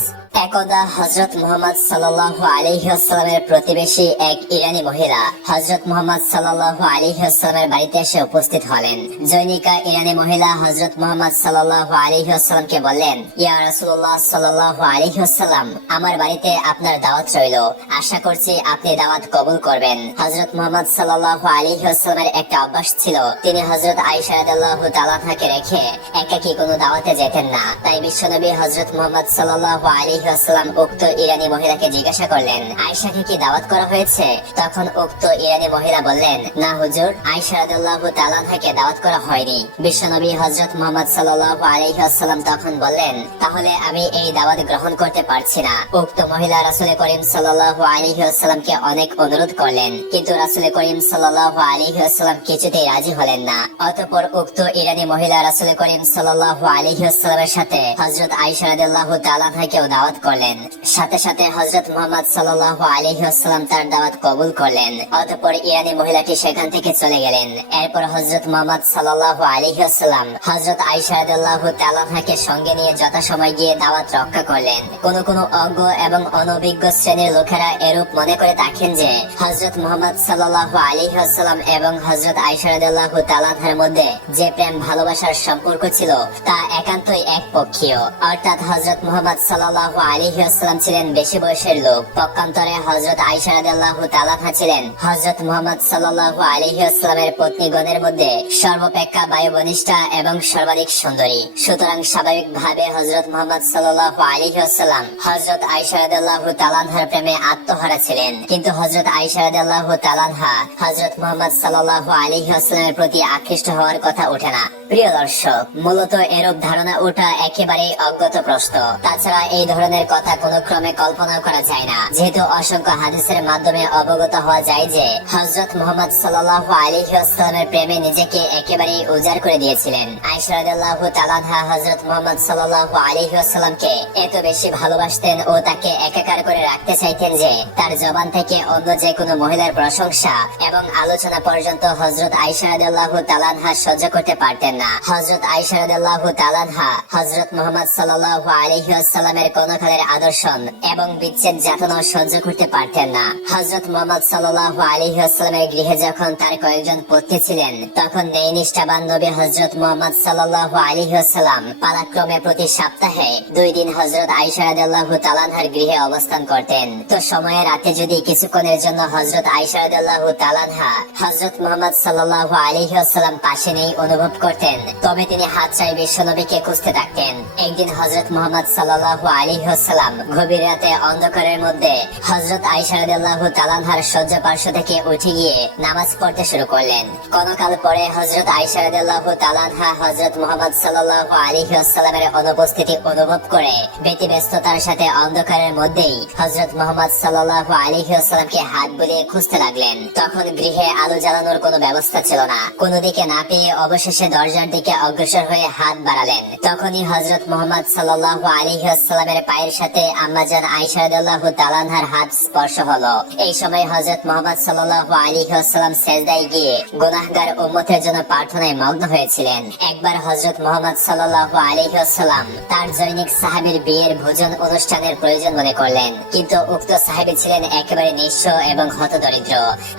একদা হযরত মুহাম্মদ সাল্লাল্লাহু আলাইহি ওয়াসাল্লামের প্রতিবেশী এক ইরানি মহিলা হযরত মুহাম্মদ সাল্লাল্লাহু আলাইহি ওয়াসাল্লামের বাড়িতে এসে উপস্থিত হলেন। জৈনিকা ইরানি মহিলা হযরত মুহাম্মদ সাল্লাল্লাহু আলাইহি ওয়াসাল্লামকে বললেন, ইয়া রাসূলুল্লাহ সাল্লাল্লাহু আলাইহি ওয়াসাল্লাম, আমার বাড়িতে আপনার দাওয়াত রইল। আশা করছি আপনি দাওয়াত কবুল করবেন। হযরত মুহাম্মদ সাল্লাল্লাহু আলাইহি ওয়াসাল্লামের একটা অভ্যাস ছিল, তিনি হযরত আয়েশা রাদিয়াল্লাহু তাআলাকে রেখে একাকী কোনো দাওয়াতে যেতেন না। তাই বিশ্বনবী হযরত মুহাম্মদ সাল্লাল্লাহু আলাইহি ওয়াসাল্লাম উক্ত ইরানি মহিলাকে জিজ্ঞাসা করলেন, আয়েশাকে কি দাওয়াত করা হয়েছে? তখন উক্ত ইরানি মহিলা বললেন, না হুজুর, আয়েশা রাদিয়াল্লাহু তাআলাকে দাওয়াত করা হয়নি। বিশ্বনবী হযরত মুহাম্মদ সাল্লাল্লাহু আলাইহি ওয়াসাল্লাম তখন বললেন, তাহলে আমি এই দাওয়াত গ্রহণ করতে পারছি না। উক্ত মহিলা রাসূল করিম সাল্লাল্লাহু আলাইহি ওয়াসাল্লামকে অনেক অনুরোধ করলেন, কিন্তু রাসূল করিম সাল্লাল্লাহু আলাইহি ওয়াসাল্লাম কিছুতেই রাজি হলেন না। অতঃপর উক্ত ইরানি মহিলা রাসূল করিম সাল্লাল্লাহু আলাইহি ওয়াসাল্লামের সাথে হযরত আয়েশা রাদিয়াল্লাহু তাআলাকেও দাওয়াত দাওয়াত করলেন। সাথে সাথে হযরত মুহাম্মদ সাল্লাল্লাহু আলাইহি ওয়াসাল্লাম তার দাওয়াত কবুল করলেন। অতঃপর ইরানি মহিলাটি সেখান থেকে চলে গেলেন। এরপর হযরত মুহাম্মদ সাল্লাল্লাহু আলাইহি ওয়াসাল্লাম হযরত আয়েশা রাদিয়াল্লাহু তাআলা আনহাকে সঙ্গে নিয়ে যথাসময় গিয়ে দাওয়াত রক্ষা করলেন। কোন কোন অজ্ঞ এবং অনভিজ্ঞ শ্রেণীর লোকেরা এরূপ মনে করে থাকেন যে হযরত মুহাম্মদ সাল্লাল্লাহু আলাইহি ওয়াসাল্লাম এবং হযরত আয়েশা রাদিয়াল্লাহু তাআলা আনহার মধ্যে যে প্রেম ভালোবাসার সম্পর্ক ছিল তা একান্তই একপক্ষীয়, অর্থাৎ হযরত মুহাম্মদ সাল্লাল্লাহু আলাইহি ওয়াসাল্লাম ছিলেন বেশি বয়সের লোক, পক্ষান্তরে হযরত আয়েশা রাদিয়াল্লাহু তাআলা আনহা ছিলেন হযরত মুহাম্মদ সাল্লাল্লাহু আলাইহি ওয়াসাল্লামের পত্নীগণের মধ্যে সর্বাপেক্ষা বায়ুবনিষ্ঠা এবং সর্বাধিক সুন্দরী। সুতরাং স্বাভাবিকভাবে হযরত মুহাম্মদ সাল্লাল্লাহু আলাইহি ওয়াসাল্লাম হযরত আয়েশা রাদিয়াল্লাহু তাআলা আনহার প্রেমে আত্মহারা ছিলেন, কিন্তু হযরত আয়েশা রাদিয়াল্লাহু তাআলা আনহা হযরত মুহাম্মদ সাল্লাল্লাহু আলাইহি ওয়াসাল্লামের প্রতি আকৃষ্ট হওয়ার কথা ওঠে না। প্রিয় দর্শক, মূলত এরূপ ধারণা ওঠা একেবারেই অজ্ঞত প্রশ্ন। তাছাড়া এই ধরনের কথা কোনো ক্রমে কল্পনা করা যায় না, যেহেতু অসংখ্য হাদিসের মাধ্যমে অবগত হওয়া যায় যে হযরত মুহাম্মদ সাল্লাল্লাহু আলাইহি ওয়াসাল্লামের প্রেমে নিজেকে একেবারেই উজাড় করে দিয়েছিলেন। আয়েশা রাদিয়াল্লাহু তাআলা আনহা হযরত মুহাম্মদ সাল্লাল্লাহু আলাইহি ওয়াসাল্লামকে এত বেশি ভালোবাসতেন ও তাকে একাকার করে রাখতে চাইতেন যে তার জবান থেকে অন্য যে কোনো মহিলার প্রশংসা এবং আলোচনা পর্যন্ত হযরত আয়েশা রাদিয়াল্লাহু তাআলা আনহা সহ্য করতে পারতেন না। হযরত আয়েশা রাদিয়াল্লাহু তাআলা আনহা হযরত মুহাম্মদ সাল্লাল্লাহু আলাইহি ওয়াসাল্লামের কোনকালের আদর্শন এবং বিচ্ছেদ যাতনা সহ্য করতে পারতেন না। হযরত মুহাম্মদ সাল্লাল্লাহু আলাইহি ওয়াসাল্লামের গৃহে যখন তার কয়েকজন পত্নী ছিলেন, তখন ন্যায়নিষ্ঠাবান নবী হযরত মুহাম্মদ সাল্লাল্লাহু আলাইহি ওয়াসাল্লাম পালাক্রমে প্রতি সপ্তাহে 2 দিন হযরত আয়েশা রাদিয়াল্লাহু তাআলা আনহার গৃহে অবস্থান করতেন। তো সময়ে রাতে যদি কিছুক্ষণের জন্য হযরত আয়েশা রাদিয়াল্লাহু তাআলা আনহা হযরত মুহাম্মদ সাল্লাল্লাহু আলাইহি ওয়াসাল্লাম পাশে নেই অনুভব করতেন, তবে তিনি হাত চাই বিশ্বনবীকে খুঁজতে থাকতেন। একদিন হযরত মুহাম্মদ সাল্লাল্লাহু আলাইহি ওয়াসাল্লাম গভীর রাতে অন্ধকারের মধ্যে হযরত আয়েশা রাদিয়াল্লাহু তাআলা আনহার শয্যা পার্শ্ব থেকে উঠে গিয়ে নামাজ পড়তে শুরু করলেন। কোনকাল পরে হযরত আয়েশা রাদিয়াল্লাহু তাআলা আনহা হযরত মুহাম্মদ সাল্লাল্লাহু আলাইহি ওয়াসাল্লামের অনুপস্থিতি অনুভব করে ব্যতিব্যস্ততার সাথে অন্ধকারের মধ্যেই হযরত মুহাম্মদ সাল্লাল্লাহু আলাইহি ওয়াসাল্লামকে হাত বুলিয়ে খুঁজতে লাগলেন। তখন গৃহে আলো জ্বালানোর কোনো ব্যবস্থা ছিল না। কোনো দিকে না পেয়ে অবশেষে দরজার দিকে অগ্রসর হয়ে হাত বাড়ালেন। তখনই হযরত মুহাম্মদ সাল্লাল্লাহু আলাইহি ওয়াসাল্লামের পায়ের সাথে আম্মাজান আয়েশা রাদিয়াল্লাহু তাআলা আনহার হাত স্পর্শ হলো। এই সময় হযরত মুহাম্মদ সাল্লাল্লাহু আলাইহি ওয়াসাল্লাম সিজদায় গিয়ে গুনাহগার উম্মতের জন্য প্রার্থনায় মগ্ন হয়েছিলেন। একবার হযরত মুহাম্মদ সাল্লাল্লাহু আলাইহি ওয়াসাল্লাম তার জৈনিক সাহাবীর বিয়ের ভোজন অনুষ্ঠানের প্রয়োজন মনে করলেন, কিন্তু উক্ত সাহাবী ছিলেন একেবারে নিঃস্ব এবং হতদরিদ্র।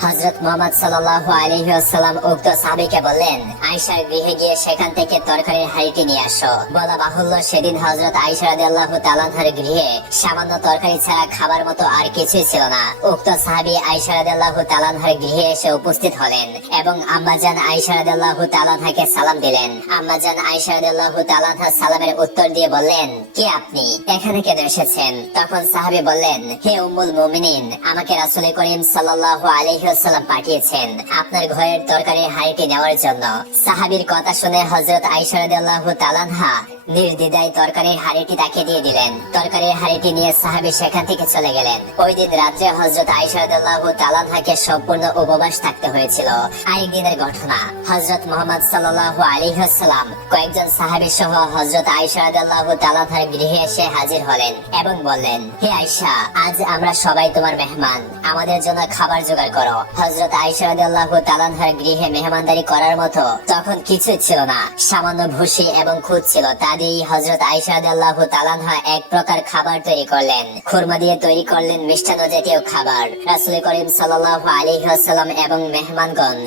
হযরত মুহাম্মদ সাল্লাল্লাহু আলাইহি ওয়াসাল্লাম উক্ত সাহাবীকে বললেন, আয়েশার গৃহে গিয়ে সেখান থেকে তরকারির হাঁড়িটি নিয়ে আসো। বলা বাহুল্য, সেদিন হযরত আয়েশা রাদিয়াল্লাহু তাআলা আনহার গৃহে সামান্য তরকারি ছাড়া খাবার মতো আর কিছুই ছিল না। উক্ত সাহাবী আয়েশা রাদিয়াল্লাহু তাআলা আনহার গৃহে এসে উপস্থিত হলেন এবং আম্মাজান আয়েশা রাদিয়াল্লাহু তাআলা আনহাকে সালাম দিলেন। আম্মাজান আয়েশা রাদিয়াল্লাহু তাআলা আনহা সালামের উত্তর দিয়ে বললেন, কে আপনি? এখানে কেন এসেছেন? তখন সাহাবী বললেন, হে উম্মুল মুমিনিন, আমাকে রাসূল করিম সাল্লাল্লাহু আলাইহি ওয়াসাল্লাম পাঠিয়েছেন আপনার ঘরের তরকারির হাঁড়িটি নেওয়ার জন্য। সাহাবীর কথা শুনে হযরত আয়েশা রাদিয়াল্লাহু তাআলা আনহা নির্দ্বিধায় তরকারির হাঁড়িটি তাকে দিয়ে দিলেন। তরকারির হাঁড়িটি নিয়ে সাহাবী সেখান থেকে চলে গেলেন। ওই দিন রাত্রে হযরত আয়েশা রাদিয়াল্লাহু তাআলা আনহাকে সম্পূর্ণ উপবাস থাকতে হয়েছিল। আরেকদিনের ঘটনা, হযরত মুহাম্মদ সাল্লাল্লাহু আলাইহি ওয়াসাল্লাম কয়েকজন সাহাবী সহ হযরত আয়েশা রাদিয়াল্লাহু তাআলা আনহার গৃহে এসে হাজির হলেন এবং বললেন, হে আয়েশা, আজ আমরা সবাই তোমার মেহমান, আমাদের জন্য খাবার জোগাড় করো। হযরত আয়েশা রাদিয়াল্লাহু তাআলা আনহার গৃহে মেহমানদারি করার মতো তখন কিছুই ছিল না। সামান্য ভুসি এবং খুদ ছিল, তা দিয়েই হযরত আয়েশা রাদিয়াল্লাহু তাআলা আনহা এক প্রকার খাবার তৈরি করলেন। খুরমা দিয়ে তৈরি করলেন মিষ্টান্ন জাতীয় খাবার। রাসূল করিম সাল্লাল্লাহু আলাইহি ওয়াসাল্লাম এবং মেহমানগণ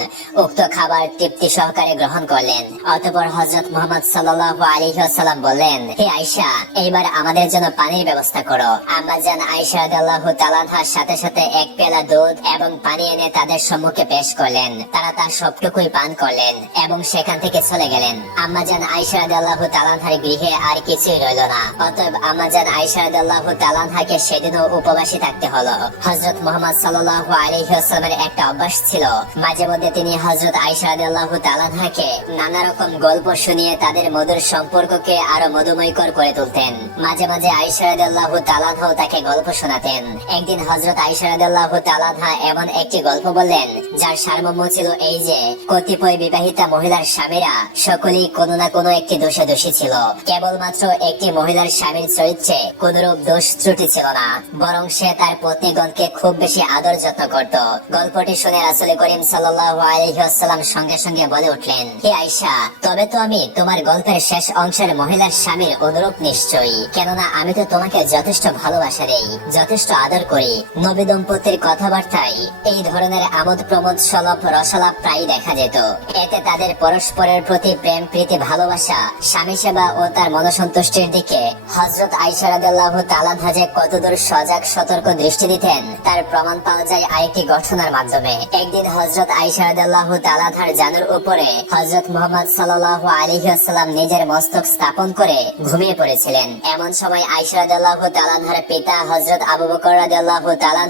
উক্ত খাবার তৃপ্তি সহকারে গ্রহণ করলেন। অতঃপর হযরত মুহাম্মদ সাল্লাল্লাহু আলাইহি ওয়াসাল্লাম বললেন, হে আয়েশা, এইবার আমাদের জন্য পানির ব্যবস্থা করো। আম্মাজান আয়েশা রাদিয়াল্লাহু তাআলা আনহার সাথে সাথে এক পেয়ালা দুধ এবং পানি এনে তাদের সম্মুখে পেশ করলেন। তারা তার সবটুকুই পান করলেন এবং সেখান থেকে চলে গেলেন। আম্মাজান আয়েশা রাদিয়াল্লাহু তাআলা আনহার গৃহে আর কিছুই রইল না। অতএব আম্মাজান আয়েশা রাদিয়াল্লাহু তাআলা আনহাকে সেদিনও উপবাসী থাকতে হলো। হযরত মুহাম্মদ সাল্লাল্লাহু আলাইহি ওয়াসাল্লামের একটা অভ্যাস ছিল, মাঝে মধ্যে তিনি হযরত আয়েশা রাদিয়াল্লাহু তাআলা আনহাকে নানা রকম গল্প শুনিয়ে তাদের মধুর সম্পর্ককে আরো মধুময়কর করে তুলতেন। মাঝে মাঝে আয়েশা রাদিয়াল্লাহু তাআলা আনহাও তাকে গল্প শোনাতেন। একদিন হযরত আয়েশা রাদিয়াল্লাহু তাআলা আনহা এমন একটি গল্প বললেন যার সারমর্ম ছিল এই যে কতিপয় বিবাহিতা মহিলার স্বামীরা সকলেই কোনো না কোনো একটি দোষে দোষী ছিল। কেবলমাত্র একটি মহিলার স্বামীর চরিত্রে কোনরূপ দোষ ত্রুটি ছিল না, বরং সে তার পত্নীগণকে খুব বেশি আদর যত্ন করত। গল্পটি শুনে রাসূল করিম সাল্লাল্লাহু আলাইহি ওয়াসাল্লাম সঙ্গে সঙ্গে বলে উঠলেন, হে আয়েশা, তবে তো আমি তোমার গল্পের শেষ অংশের মহিলার স্বামীর অনুরূপ নিশ্চয়ই, কেননা আমি তো তোমাকে যথেষ্ট ভালোবাসা দেই, যথেষ্ট আদর করি। নবী দম্পতির কথাবার্তায় এই ধরনের আমোদ প্রমোদ সলভ রসালাপ প্রায় দেখা যেত। এতে তাদের পরস্পরের প্রতি প্রেম প্রীতি ভালোবাসা, স্বামী সেবা ও তার মনসন্তুষ্টির দিকে হযরত আয়েশা রাদিয়াল্লাহু তাআলা যে কতদূর সজাগ সতর্ক দৃষ্টি দিতেন তার প্রমাণ পাওয়া যায় আরেকটি ঘটনার মাধ্যমে। একদিন হযরত আয়েশা রাদিয়াল্লাহু তাআলা জানুর উপরে হযরত মুহাম্মদ সাল্লাল্লাহু আলাইহি ওয়াসাল্লাম নিজের মস্তক স্থাপন করে ঘুমিয়ে পড়েছিলেন। এমন সময় আয়েশা রাদিয়াল্লাহু তাআলার পিতা হযরত আবু বকর রাদিয়াল্লাহু তাআলা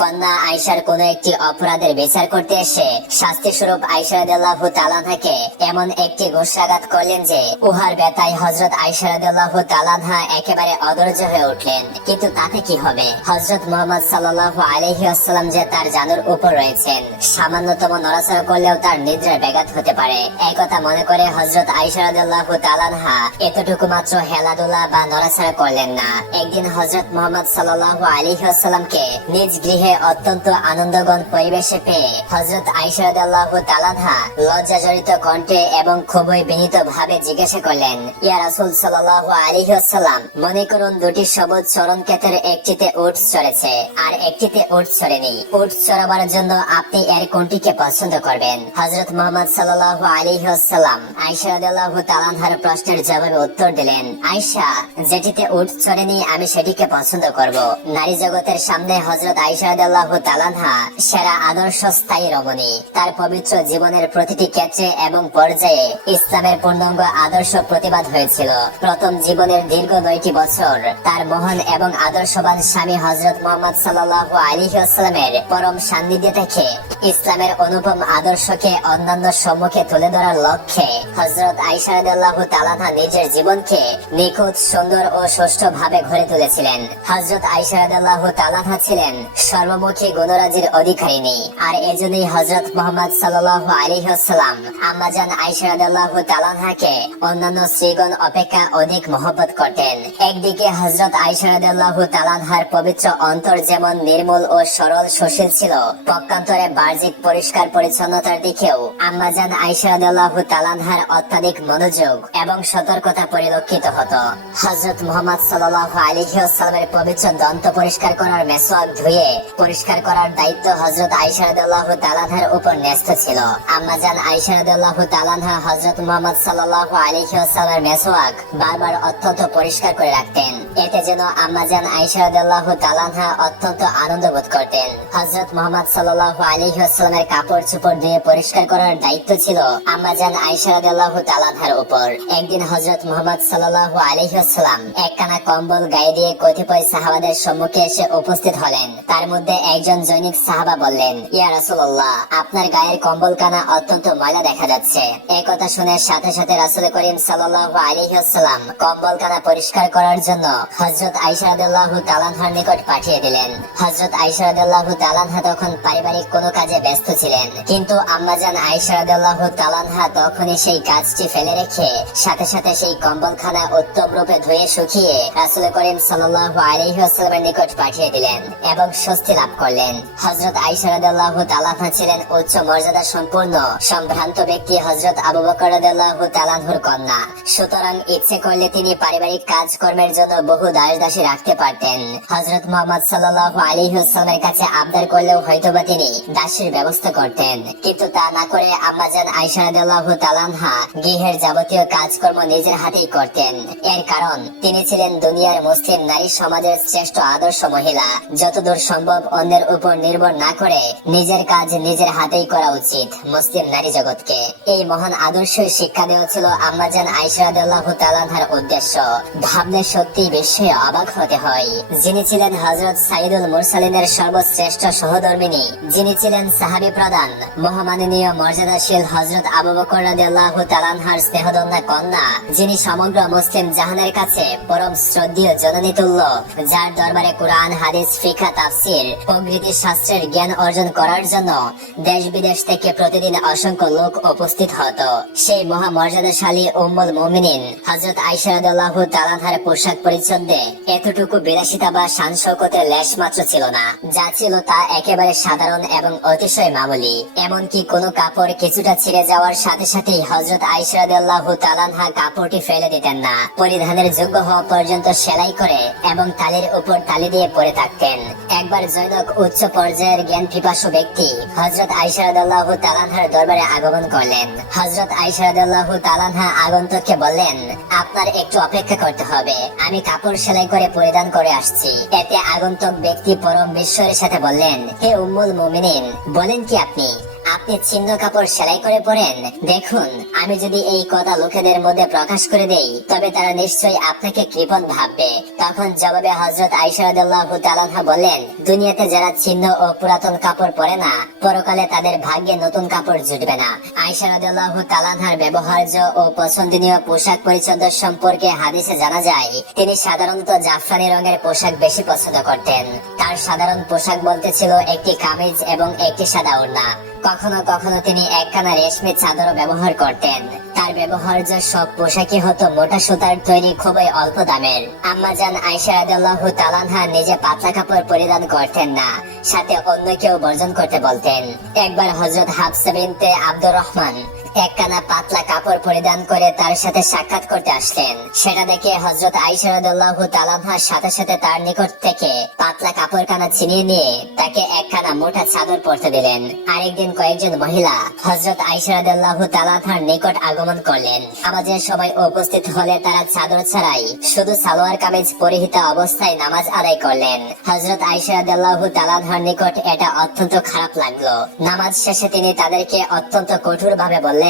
কন্যা আয়েশার কোন একটি অপরাধের বিচার করতে এসে শাস্তি স্বরূপ আয়েশা রাদিয়াল্লাহু তাআলাকে এমন একটি ঘুষাঘাত করলেন যে উহার ব্যথায় হযরত আয়েশা রাদিয়াল্লাহু তাআলা একেবারে অধৈর্য হয়ে উঠলেন। কিন্তু তাতে কি হবে, হযরত মুহাম্মদ সাল্লাল্লাহু আলাইহি ওয়াসাল্লাম যে তার জানুর উপর রয়েছেন, সামান্যতম নড়াচড়া করলেও তার নিদ্রার ব্যাঘাত হতে পারে। এই কথা মনে করে হযরত আয়েশা রাদিয়াল্লাহু তাআলা এতটুকু মাত্র হেলাদুলা বা নড়াচড়া করলেন না। একদিন হযরত মুহাম্মদ সাল্লাল্লাহু আলাইহি ওয়াসাল্লামকে নিজ গৃহে অত্যন্ত আনন্দগণ পরিবেশে পেয়ে হযরত আয়েশা রাদিয়াল্লাহু তাআলা লজ্জাজড়িত কণ্ঠে এবং খুবই বিনীত ভাবে জিজ্ঞাসা করলেন, ইয়া রাসূল সাল্লাল্লাহু আলাইহি ওয়াসাল্লাম, মনে করুন দুটি সবুজ চরণ ক্ষেতের একটিতে উট চড়েছে আর একটিতে উট চড়েনি। উট চড়াবার জন্য আপনি এর কোনটিকে পছন্দ করবেন? হযরত মুহাম্মদ সাল্লাল্লাহু আলাইহি ওয়াসাল্লাম আয়েশা রাদিয়াল্লাহু তাআলার প্রশ্নের জবাবে উত্তর দিলেন, আয়েশা, যেটিতে উট চড়েনি আমি সেটিকে পছন্দ করব। নারী জগতের সামনে হযরত আয়েশা রাদিয়াল্লাহু তাআলা সেরা আদর্শ স্থায়ী রমণী। তার পবিত্র জীবনের প্রতিটি ক্ষেত্রে এবং পর্যায়ে ইসলামের পূর্ণাঙ্গ আদর্শ প্রতিবাদ হয়েছিল। প্রথম জীবনের দীর্ঘ 9টি বছর তার মহান এবং আদর্শবান স্বামী হযরত মুহাম্মদ সাল্লাল্লাহু আলাইহি ওয়াসাল্লামের পরম সান্নিধ্যে থেকে ইসলামের অনুপম আদর্শকে অন্যান্য সম্মুখে তুলে ধরার লক্ষ্যে হযরত আয়েশা রাদিয়াল্লাহু তাআলা নিজের জীবনকে নিখুঁত, সুন্দর ও সুষ্ঠুভাবে গড়ে তুলেছিলেন। হযরত আয়েশা রাদিয়াল্লাহু তাআলা ছিলেন সর্বমুখী গুণরাজির অধিকারিণী, আর এজন্যই হযরত মুহাম্মদ সাল্লাল্লাহু আলাইহি ওয়াসাল্লাম আম্মাজান আয়েশা রাদিয়াল্লাহু তাআলাকে অন্যান্য স্ত্রীগণ অপেক্ষা অধিক মহব্বত করতেন। একদিকে হযরত আয়েশা রাদিয়াল্লাহু তাআলার পবিত্র অন্তর যেমন নির্মল ও সরল সুশীল ছিল, পক্ষান্তরে বাহ্যিক পরিষ্কার পরিচ্ছন্নতার দিকেও আম্মাজান আয়েশা রাদিয়াল্লাহু তাআলার অত্যাধিক মনোযোগ এবং সতর্কতা পরিলক্ষিত হতো। হযরত মুহাম্মদ সাল্লাল্লাহু আলাইহি ওয়াসাল্লামের পবিত্র দন্ত পরিষ্কার করার মেসওয়াক ধুয়ে পরিষ্কার করার দায়িত্ব হযরত আয়েশা রাদিয়াল্লাহু তাআলার উপর ন্যস্ত ছিল। আম্মাজান আয়েশা রাদিয়াল্লাহু তাআলা হযরত মুহাম্মদ সাল্লাল্লাহু আলাইহি ওয়াসাল্লামের মেসওয়াক বারবার অত্যন্ত পরিষ্কার করে রাখতেন, এতে যেন আম্মাজান আয়েশা রাদিয়াল্লাহু তাআলা অত্যন্ত আনন্দ বোধ করতেন। হযরত মুহাম্মদ সাল্লাল্লাহু আলাইহি ওয়াসাল্লামের কাপড় চোপড় দিয়ে পরিষ্কার করার দায়িত্ব ছিল আম্মাজান আয়েশা রাদিয়াল্লাহু তাআলার উপর। একদিন হযরত মুহাম্মদ সাল্লাল্লাহু আলাইহি ওয়াসাল্লাম একখানা কম্বল গায়ে দিয়ে কতিপয় সাহাবাদের সম্মুখে এসে উপস্থিত হলেন। তার মধ্যে একজন জৈনিক সাহাবা বললেন, ইয়া রাসূলুল্লাহ, আপনার গায়ের কম্বলখানা অত্যন্ত ময়লা দেখা যাচ্ছে। এই কথা শুনে সাথে সাথে রাসূল করিম সাল্লাল্লাহু আলাইহি ওয়াসাল্লাম কম্বলখানা পরিষ্কার করার জন্য হযরত আয়েশা রাদিয়াল্লাহু তাআলার নিকট পাঠিয়ে দিলেন। হযরত আয়েশা রাদিয়াল্লাহু তাআলা তখন পারিবারিক কোনো কাজে ব্যস্ত ছিলেন, কিন্তু আম্মাজান আয়েশা রাদিয়াল্লাহু তাআলা তখনই সেই কাজটি ফেলে রেখে সাথে সাথে সেই কম্বলখানা উত্তম রূপে ধুয়ে শুকিয়ে রাসূল করিম সাল্লাল্লাহু আলাইহি ওয়াসাল্লামের নিকট পাঠিয়ে দিলেন এবং স্বস্তি লাভ করলেন। হযরত আয়েশা রাদিয়াল্লাহু তাআলা ছিলেন উচ্চ মর্যাদা সম্পন্ন সম্ভ্রান্ত ব্যক্তি হযরত আবু বকর রাদিয়াল্লাহু তাআলার কন্যা। সুতরাং ইচ্ছে করলে তিনি পারিবারিক কাজকর্মের জন্য বহু দাস দাসী রাখতে পারতেন। হযরত মুহাম্মদ সাল্লাল্লাহু আলাইহি ওয়াসাল্লামের কাছে আবদার করলেও হয়তোবা তিনি দাসীর ব্যবস্থা করতেন, কিন্তু তা না করে আম্মাজান আয়েশা রাদিয়াল্লাহু তাআলা গৃহের যাবতীয় কাজকর্ম নিজের হাতেই করতেন। এর কারণ তিনি ছিলেন দুনিয়ার মুসলিম নারী সমাজের শ্রেষ্ঠ আদর্শ মহিলা। যতদূর সম্ভব অন্যের উপর নির্ভর না করে নিজের কাজ নিজের হাতেই করা উচিত মুসলিম নারী জগৎকে। এই মহান আদর্শই শিক্ষা দেওয়া ছিল আম্মাজান আয়েশা রাদিয়াল্লাহু তাআলার উদ্দেশ্য। ভাবলে সত্যি বিস্ময়ে অবাক হতে হয়। যিনি ছিলেন হযরত সাইয়্যিদুল মুরসালিনের সর্বশ্রেষ্ঠ সহধর্মিণী, যিনি ছিলেন সাহাবী প্রধান মহামাননীয় মর্যাদাশীল হযরত আবু বকর রাদিয়াল্লাহু তাআলা আনহার স্নেহধন্যা কন্যা, যিনি সমগ্র মুসলিম জাহানের কাছে পরম শ্রদ্ধেয় জননী তুল্য, যার দরবারে কুরআন, হাদিস, ফিকহ, তাফসীর প্রভৃতি শাস্ত্রের জ্ঞান অর্জন করার জন্য দেশ বিদেশ থেকে প্রতিদিন অসংখ্য লোক উপস্থিত হতো। সেই মহামর্যাদাশালী উম্মুল মুমিনিন হযরত আয়েশা রাদিয়াল্লাহু তাআলা আনহার পোশাক পরিচ্ছদে এতটুকু বিলাসিতা বা শান শৌকতের লেশ মাত্র ছিল না। যা ছিল তা একেবারে সাধারণ এবং অতিশয় মামুলি। এমনকি কোনো কাপড় কিছুটা ছিঁড়ে যাওয়ার সাথে সাথেই হযরত আয়েশা রাদিয়াল্লাহু তাআলা আনহা কাপড়টি ফেলে দিতেন না, পরিধানের যোগ্য হওয়া পর্যন্ত সেলাই করে এবং তালির উপর তালি দিয়ে পরে থাকতেন। একবার জনৈক উচ্চ পর্যায়ের জ্ঞান পিপাসু ব্যক্তি হযরত আয়েশা রাদিয়াল্লাহু তাআলা আনহার দরবারে আগমন করলেন। হযরত আয়েশা রাদিয়াল্লাহু তাআলা আনহা আগন্তুককে বললেন, আপনার একটু অপেক্ষা করতে হবে, আমি কাপড় সেলাই করে পরিধান করে আসছি। এতে আগন্তুক ব্যক্তি পরম বিস্ময়ের সাথে বললেন, হে উম্মুল মুমিনিন, বলেন কি আপনি আপনি ছিন্ন কাপড় সেলাই করে পরেন? দেখুন, আমি যদি এই কথা লোকেদের মধ্যে প্রকাশ করে দেই তবে তারা নিশ্চয়ই আপনাকে কৃপণ ভাববে। তখন জবাবে হযরত আয়েশা রাদিয়াল্লাহু তাআলা আনহা বললেন, দুনিয়াতে যারা ছিন্ন ও পুরাতন কাপড় পরে না, পরকালে তাদের ভাগ্যে নতুন কাপড় জুটবে না। আয়েশা রাদিয়াল্লাহু তাআলা আনহার ব্যবহার্য ও পছন্দনীয় পোশাক পরিচ্ছদ সম্পর্কে হাদিসে জানা যায়, তিনি সাধারণত জাফরানি রঙের পোশাক বেশি পছন্দ করতেন। তার সাধারণ পোশাক বলতে ছিল একটি কামিজ এবং একটি সাদা ওড়না। কখনো কখনো তিনি একখানা রেশমি চাদরও ব্যবহার করতেন। তার ব্যবহার্য সব পোশাকই হতো মোটা সুতার তৈরি, খুবই অল্প দামের। আম্মাজান আয়েশা রাদিয়াল্লাহু তাআলা আনহা নিজে পাতলা কাপড় পরিধান করতেন না, সাথে অন্যকেও বর্জন করতে বলতেন। একবার হযরত হাফসা বিনতে আব্দুর রহমান একখানা পাতলা কাপড় পরিধান করে তার সাথে সাক্ষাৎ করতে আসলেন। সেটা দেখে হযরত আয়েশা রাদিয়াল্লাহু তাআলা আনহার সাথে সাথে তার নিকট থেকে পাতলা কাপড় কানা ছিনিয়ে নিয়ে তাকে একখানা মোটা চাদর পরতে দিলেন। আরেকদিন কয়েকজন মহিলা হযরত আয়েশা রাদিয়াল্লাহু তাআলা আনহার নিকট আগমন করলেন। নামাজের সময় উপস্থিত হলে তারা চাদর ছাড়াই শুধু সালোয়ার কামিজ পরিহিত অবস্থায় নামাজ আদায় করলেন। হযরত আয়েশা রাদিয়াল্লাহু তাআলা আনহার নিকট এটা অত্যন্ত খারাপ লাগলো। নামাজ শেষে তিনি তাদেরকে অত্যন্ত কঠোর ভাবে বললেন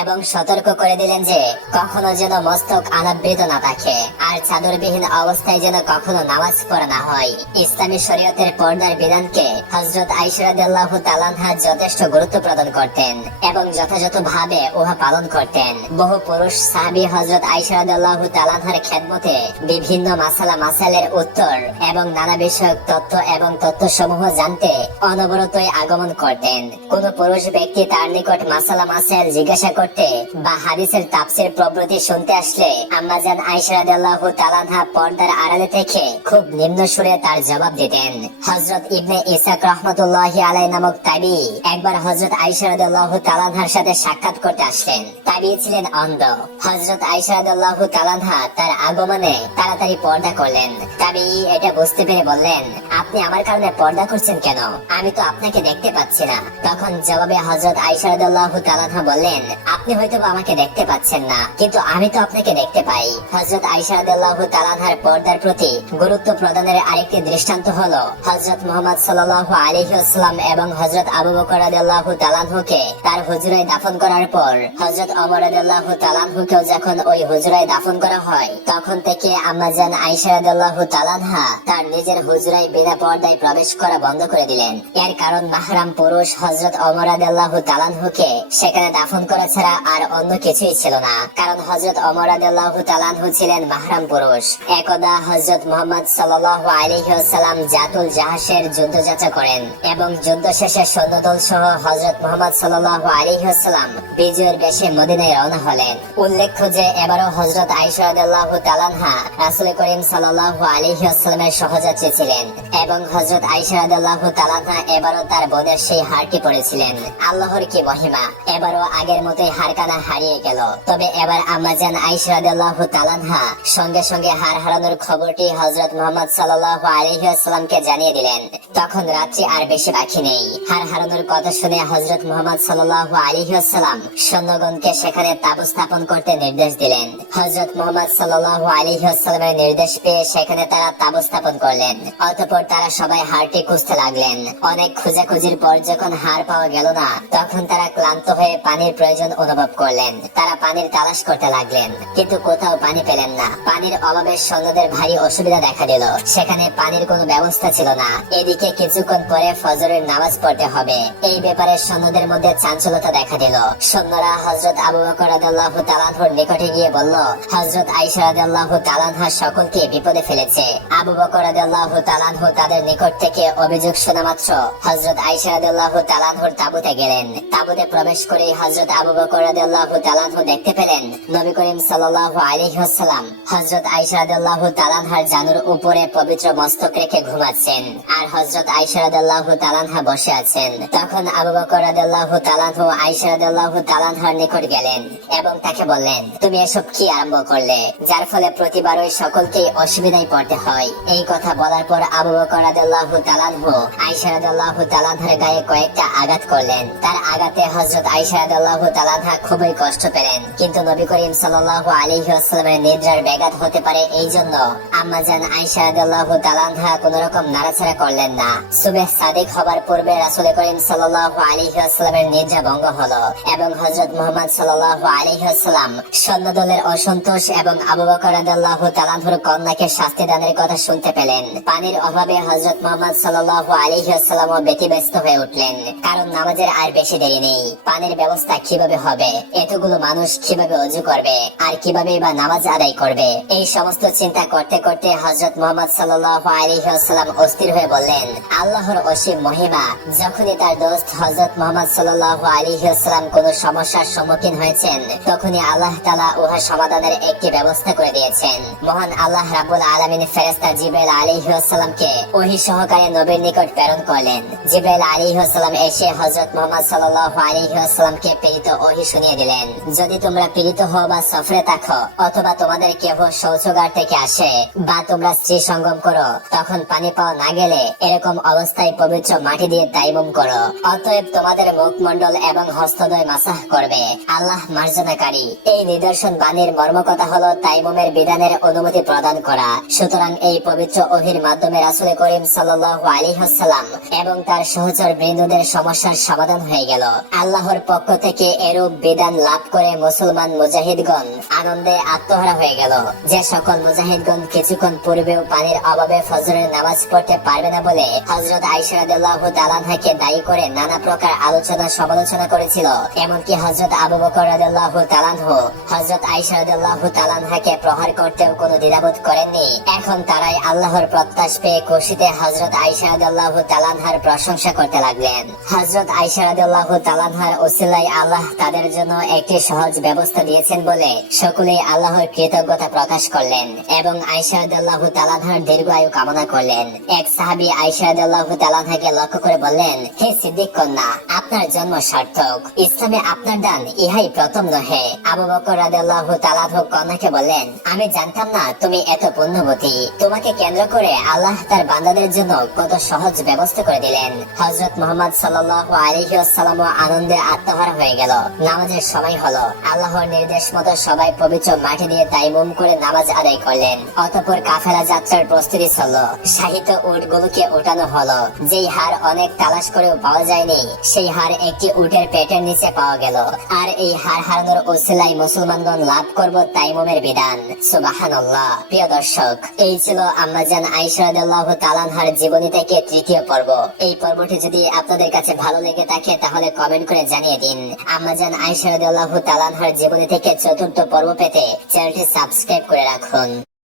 এবং সতর্ক করে দিলেন যে কখনো যেন মস্তক আনাবৃত না থাকে আর চাদরবিহীন অবস্থায় যেন কখনো নামাজ পড়া না হয়। ইসলামী শরীয়তের পর্দার বিধানকে হযরত আয়েশা রাদিয়াল্লাহু তাআলা আনহা যথেষ্ট গুরুত্ব প্রদান করতেন এবং যথাযথভাবে উহা পালন করতেন। বহু পুরুষ সাহাবী হযরত আয়েশা রাদিয়াল্লাহু তাআলা আনহার খেদমতে বিভিন্ন মাসালা মাসাইলের উত্তর এবং নানা বিষয়ক তথ্য এবং তথ্যসমূহ জানতে অনবরতই আগমন করতেন। কোন পুরুষ ব্যক্তি তার নিকট মাসালা মাসাইল জিজ্ঞাসা করতে বা হাদিসের তাফসীর প্রভৃতি শুনতে আসলে আম্মাজান আয়েশা রাদিয়াল্লাহু তাআলা আনহা পর্দার আড়ালে থেকে খুব নিম্ন সুরে তার জবাব দিতেন। হযরত ইবনে ইসাক রাহমাতুল্লাহি আলাইহি নামক তাবী একবার হযরত আয়েশা রাদিয়াল্লাহু তাআলা আনহার সাথে সাক্ষাৎ করতে আসলেন। তাবী ছিলেন অন্ধ। হযরত আয়েশা রাদিয়াল্লাহু তাআলা আনহা তার আগমনে তাড়াতাড়ি পর্দা করলেন। তাবী এটা বুঝতে পেরে বললেন, আপনি আমার কারণে পর্দা করছেন কেন? আমি তো আপনাকে দেখতে পাচ্ছি না। তখন জবাবে হযরত আয়েশা রাদিয়াল্লাহু তাআলা আনহা বললেন, আপনি হয়তো আমাকে দেখতে পাচ্ছেন না, কিন্তু আমি তো আপনাকে দেখতে পাই। হযরত আয়েশা রাদিয়াল্লাহু তাআলা আনহার পর্দার প্রতি গুরুত্ব প্রদানের আরেকটি দৃষ্টান্ত হলো হযরত মুহাম্মদ সাল্লাল্লাহু আলাইহি ওয়াসাল্লাম এবং হযরত আবু বকর রাদিয়াল্লাহু তাআলা আনহুকে তার হুজরায় দাফন করার পর হযরত ওমর রাদিয়াল্লাহু তাআলা আনহুকেও যখন ওই হুজরায় দাফন করা হয়, তখন থেকে আম্মাজান আয়েশা রাদিয়াল্লাহু তাআলা আনহা তার নিজের হুজরায় বিনা পর্দায় প্রবেশ করা বন্ধ করে দিলেন। এর কারণ মাহরাম পুরুষ হযরত ওমর রাদিয়াল্লাহু তাআলা আনহুকে সেখানে দাফন করা ছাড়া আর অন্য কিছুই ছিল না, কারণ হযরত ওমর রাদিয়াল্লাহু তাআলা আনহু ছিলেন মাহরাম পুরুষ। একদা হযরত মুহাম্মদ সাল্লাল্লাহু আলাইহি ওয়াসাল্লাম জাতুল জাহাসের যুদ্ধযাত্রা করেন এবং যুদ্ধ শেষে সৈন্যদল সহ হযরত মুহাম্মদ সাল্লাল্লাহু আলাইহি ওয়াসাল্লাম বিজয়ের বেশে মদিনায় রওনা হলেন। উল্লেখ্য যে এবারও হযরত আয়েশা রাদিয়াল্লাহু তাআলা আনহা রাসূল করিম সাল্লাল্লাহু আলাইহি ওয়াসাল্লামের সহযাত্রী ছিলেন এবং হযরত আয়েশা রাদিয়াল্লাহু তাআলা আনহা এবারও তার বোনের সেই হারটি পড়েছিলেন। আল্লাহর কি মহিমা, এবারও আগের মতোই হারকানা হারিয়ে গেল। তবে এবার আম্মাজান আয়েশা রাদিয়াল্লাহু তাআলা আনহা সঙ্গে সঙ্গে হার হারানোর খবরটি হযরত মুহাম্মদ সাল্লাল্লাহু আলাইহি ওয়াসাল্লামকে জানিয়ে দিলেন। তখন রাত্রি আর বেশি বাকি নেই। হার হারানোর কথা শুনে হযরত মুহাম্মদ সাল্লাল্লাহু আলাইহি ওয়াসাল্লাম সৈন্যগণকে সেখানে তাবু স্থাপন করতে নির্দেশ দিলেন। হযরত মুহাম্মদ সাল্লাল্লাহু আলাইহি ওয়াসাল্লামের নির্দেশ পেয়ে সেখানে তারা তাবু স্থাপন করলেন। অতঃপর তারা সবাই হাড়টি খুঁজতে লাগলেন। অনেক খোঁজাখুঁজির পর যখন হাড় পাওয়া গেল না, তখন তারা ক্লান্ত হয়ে পানির প্রয়োজন অনুভব করলেন। তারা পানির তালাশ করতে লাগলেন, কিন্তু কোথাও পানি পেলেন না। পানির অভাবে সৈন্যদের ভারী অসুবিধা দেখা দিল। সেখানে পানির কোনো ব্যবস্থা ছিল না। এদিকে কিছুক্ষণ পরে ফজরের নামাজ পড়তে হবে। এই ব্যাপারে সৈন্যদের মধ্যে চাঞ্চল্যতা দেখা দিল। সৈন্যরা হযরত আবু বকর রাদিয়াল্লাহু তাআলা আনহুর নিকটে গিয়ে বলল, হযরত আয়েশা রাদিয়াল্লাহু তাআলা আনহা সকলকে বিপদে ফেলেছে। আবু বকর রাদিয়াল্লাহু তাআলা আনহু তাদের নিকট থেকে অভিযোগ শোনা মাত্র হযরত আয়েশা রাদিয়াল্লাহু তাআলা আনহুর তাঁবুতে গেলেন। তাঁবুতে প্রবেশ করেই হযরত আবু বকর রাদিয়াল্লাহু তাআলা আনহু দেখতে পেলেন নবী করিম সাল্লাল্লাহু আলাইহি ওয়াসাল্লাম হযরত আয়েশা রাদিয়াল্লাহু তাআলা আনহার জানুর উপরে পবিত্র মস্তক রেখে ঘুমাচ্ছেন, আর হযরত আয়েশা রাদিয়াল্লাহু তাআলা আনহা বসে আছেন। তখন আবু বকর রাদিয়াল্লাহু তাআলা আনহু আয়েশা রাদিয়াল্লাহু তাআলা আনহার নিকট গেলেন এবং তাকে বললেন, তুমি এসব কি আরম্ভ করলে, যার ফলে প্রতিবার ওই সকলকেই অসুবিধায় পড়তে হয়। এই কথা বলার পর আবু বকর রাদিয়াল্লাহু তাআলা আনহু আয়েশা রাদিয়াল্লাহু তাআলা আনহার গায়ে কয়েকটা আঘাত করলেন। তার আঘাতে হযরত আয়েশা রাদিয়াল্লাহু তাআলা আনহা খুবই কষ্ট পেলেন, কিন্তু নবী করিম সাল্লাল্লাহু আলাইহি ওয়াসাল্লামের নিদ্রার ব্যাঘাত হতে পারে এই জন্য আম্মাজান আয়েশা রাদিয়াল্লাহু তাআলা আনহা কোনো রকম নাড়াচাড়া করলেন না। সুবহ সাদিক হবার পূর্বে রাসূল করিম সাল্লাল্লাহু আলাইহি ওয়াসাল্লামের নিদ্রা ভঙ্গ হলো এবং হযরত মুহাম্মদ সাল্লাল্লাহু আলাইহি ওয়াসাল্লাম সৈন্যদলের অসন্তোষ এবং আবু বকর রাদিয়াল্লাহু তাআলা আনহুর কন্যাকে শাস্তি দানের কথা শুনতে পেলেন। পানির অভাবে হযরত মুহাম্মদ সাল্লাল্লাহু আলাইহি ওয়াসাল্লামও ব্যতিব্যস্ত হয়ে উঠলেন, কারণ নামাজের আর বেশি দেরি নেই। পানির ব্যবস্থা কিভাবে হবে, এতগুলো মানুষ কিভাবে ওযু করবে, আর কিভাবে বা নামাজ আদায় করবে, এই সমস্ত চিন্তা করতে করতে হযরত মুহাম্মদ সাল্লাল্লাহু আলাইহি ওয়াসাল্লাম অস্থির হয়ে বললেন, আল্লাহর অসীম মহিমা। যখনই তার দোস্ত হযরত মুহাম্মদ সাল্লাল্লাহু আলাইহি ওয়াসাল্লাম কোনো সমস্যার সম্মুখীন হয়েছেন, তখনই আল্লাহ তাআলা উহা সমাধানের একটি ব্যবস্থা করে দিয়েছেন। মহান আল্লাহ রাব্বুল আলামিন ফেরেশতা জিবরাইল আলাইহিস সালামকে ওহী সহকারে নবীর নিকট প্রেরণ করলেন। জিবরাইল আলাইহিস সালাম এসে হযরত মুহাম্মদ সাল্লাল্লাহু আলাইহি ওয়াসাল্লামকে প্রেরিত ওহী শুনিয়ে দিলেন, যদি তোমরা পীড়িত হও বা সফরে থাকো, অথবা তোমাদের কেহ শৌচাগার থেকে আসে, বা তোমরা স্ত্রী সঙ্গম করো, তখন পানি পাওয়া না গেলে এরকম অবস্থায় পবিত্র মাটি দিয়ে তাইমুম করো। অতএব তোমাদের মুখমণ্ডল এবং হস্তদ্বয় মাসাহ করবে, আল্লাহ মার্জনাকারী। এই নিদর্শন বাণীর মর্মকথা হলো তাইমুমের বিধানের অনুমতি প্রদান করা। সুতরাং এই পবিত্র ওহীর মাধ্যমে রাসূল করিম সাল্লাল্লাহু আলাইহি ওয়াসাল্লাম এবং তার সহচর বৃন্দদের সমস্যার সমাধান হয়ে গেল। আল্লাহর পক্ষ থেকে এরূপ বিধান লাভ করে মুসলমান মুজাহিদগণ আনন্দে আত্মহারা হয়ে গেল। যে সকল মুজাহিদগণ কিছুক্ষণ পূর্বেও পানির অভাবে ফজরের নামাজ পড়তে পারবে না বলে হযরত আয়েশা রাদিয়াল্লাহু তাআলা আনহাকে দায়ী করে নানা প্রকার আলোচনা সমালোচনা করেছিল, এমনকি হযরত আবু বকর রাদিয়াল্লাহু তাআলা আনহু হযরত আয়েশা রাদিয়াল্লাহু তাআলা আনহাকে প্রহার করতেও কোনো দ্বিধাবোধ করেননি। এখন তারাই আল্লাহর প্রত্যাশ পেয়ে খুশিতে হযরত আয়েশা রাদিয়াল্লাহু তাআলা আনহার প্রশংসা করতে লাগলেন। হযরত আয়েশা রাদিয়াল্লাহু তাআলা আনহার ওসিলায় আল্লাহ তাদের জন্য একটি সহজ ব্যবস্থা দিয়েছেন বলে সকলেই আল্লাহর কৃতজ্ঞতা প্রকাশ করলেন এবং আয়েশা রাদিয়াল্লাহু তাআলা আনহার দীর্ঘায়ু কামনা করলেন। এক সাহাবী আয়েশা রাদিয়াল্লাহু তাআলা আনহাকে লক্ষ্য করে বললেন, হে সিদ্দিক কন্যা, আপনার জন্ম সার্থক। ইসলামে আপনার দান ইহাই প্রথম নহে। আবু বকর রাদিয়াল্লাহু তাআলা আনহু কন্যাকে বললেন, আমি জানতাম না তুমি এত পুণ্যবতী। তোমাকে কেন্দ্র করে আল্লাহ তার বান্দাদের জন্য কত সহজ ব্যবস্থা করে দিলেন। হযরত মুহাম্মদ সাল্লাল্লাহু আলাইহি ওয়াসাল্লাম আনন্দে আত্মহারা হয়ে গেল। নামাজের সময় হলো। আল্লাহর নির্দেশ মতো সবাই পবিত্র মাটি দিয়ে তাইমুম করে নামাজ আদায় করলেন। অতঃপর কাফেলা যাত্রার প্রস্তুতি চলল। শাহিত উটগুলোকে ওঠানো হলো। যেই হাড় অনেক তালাশ করেও পাওয়া যায়নি, সেই হাড় একটি উটের পেটের নিচে পাওয়া গেল। আর এই হাড় হারানোর ওসিলায় মুসলমানগণ লাভ করব তাইমুমের বিধান। সুবহানাল্লাহ। প্রিয় দর্শক, এই ছিল আম্মাজান আয়েশা রাদিয়াল্লাহু তাআলা আনহার জীবনী থেকে তৃতীয় পর্ব। এই পর্বটি যদি আপনাদের কাছে ভালো লেগে থাকে তাহলে কমেন্ট করে জানিয়ে দিন। আম্মাজান আয়েশা রাদিয়াল্লাহু তাআলা আনহার জীবনী থেকে চতুর্থ পর্ব পেতে চ্যানেলটি সাবস্ক্রাইব করে রাখুন।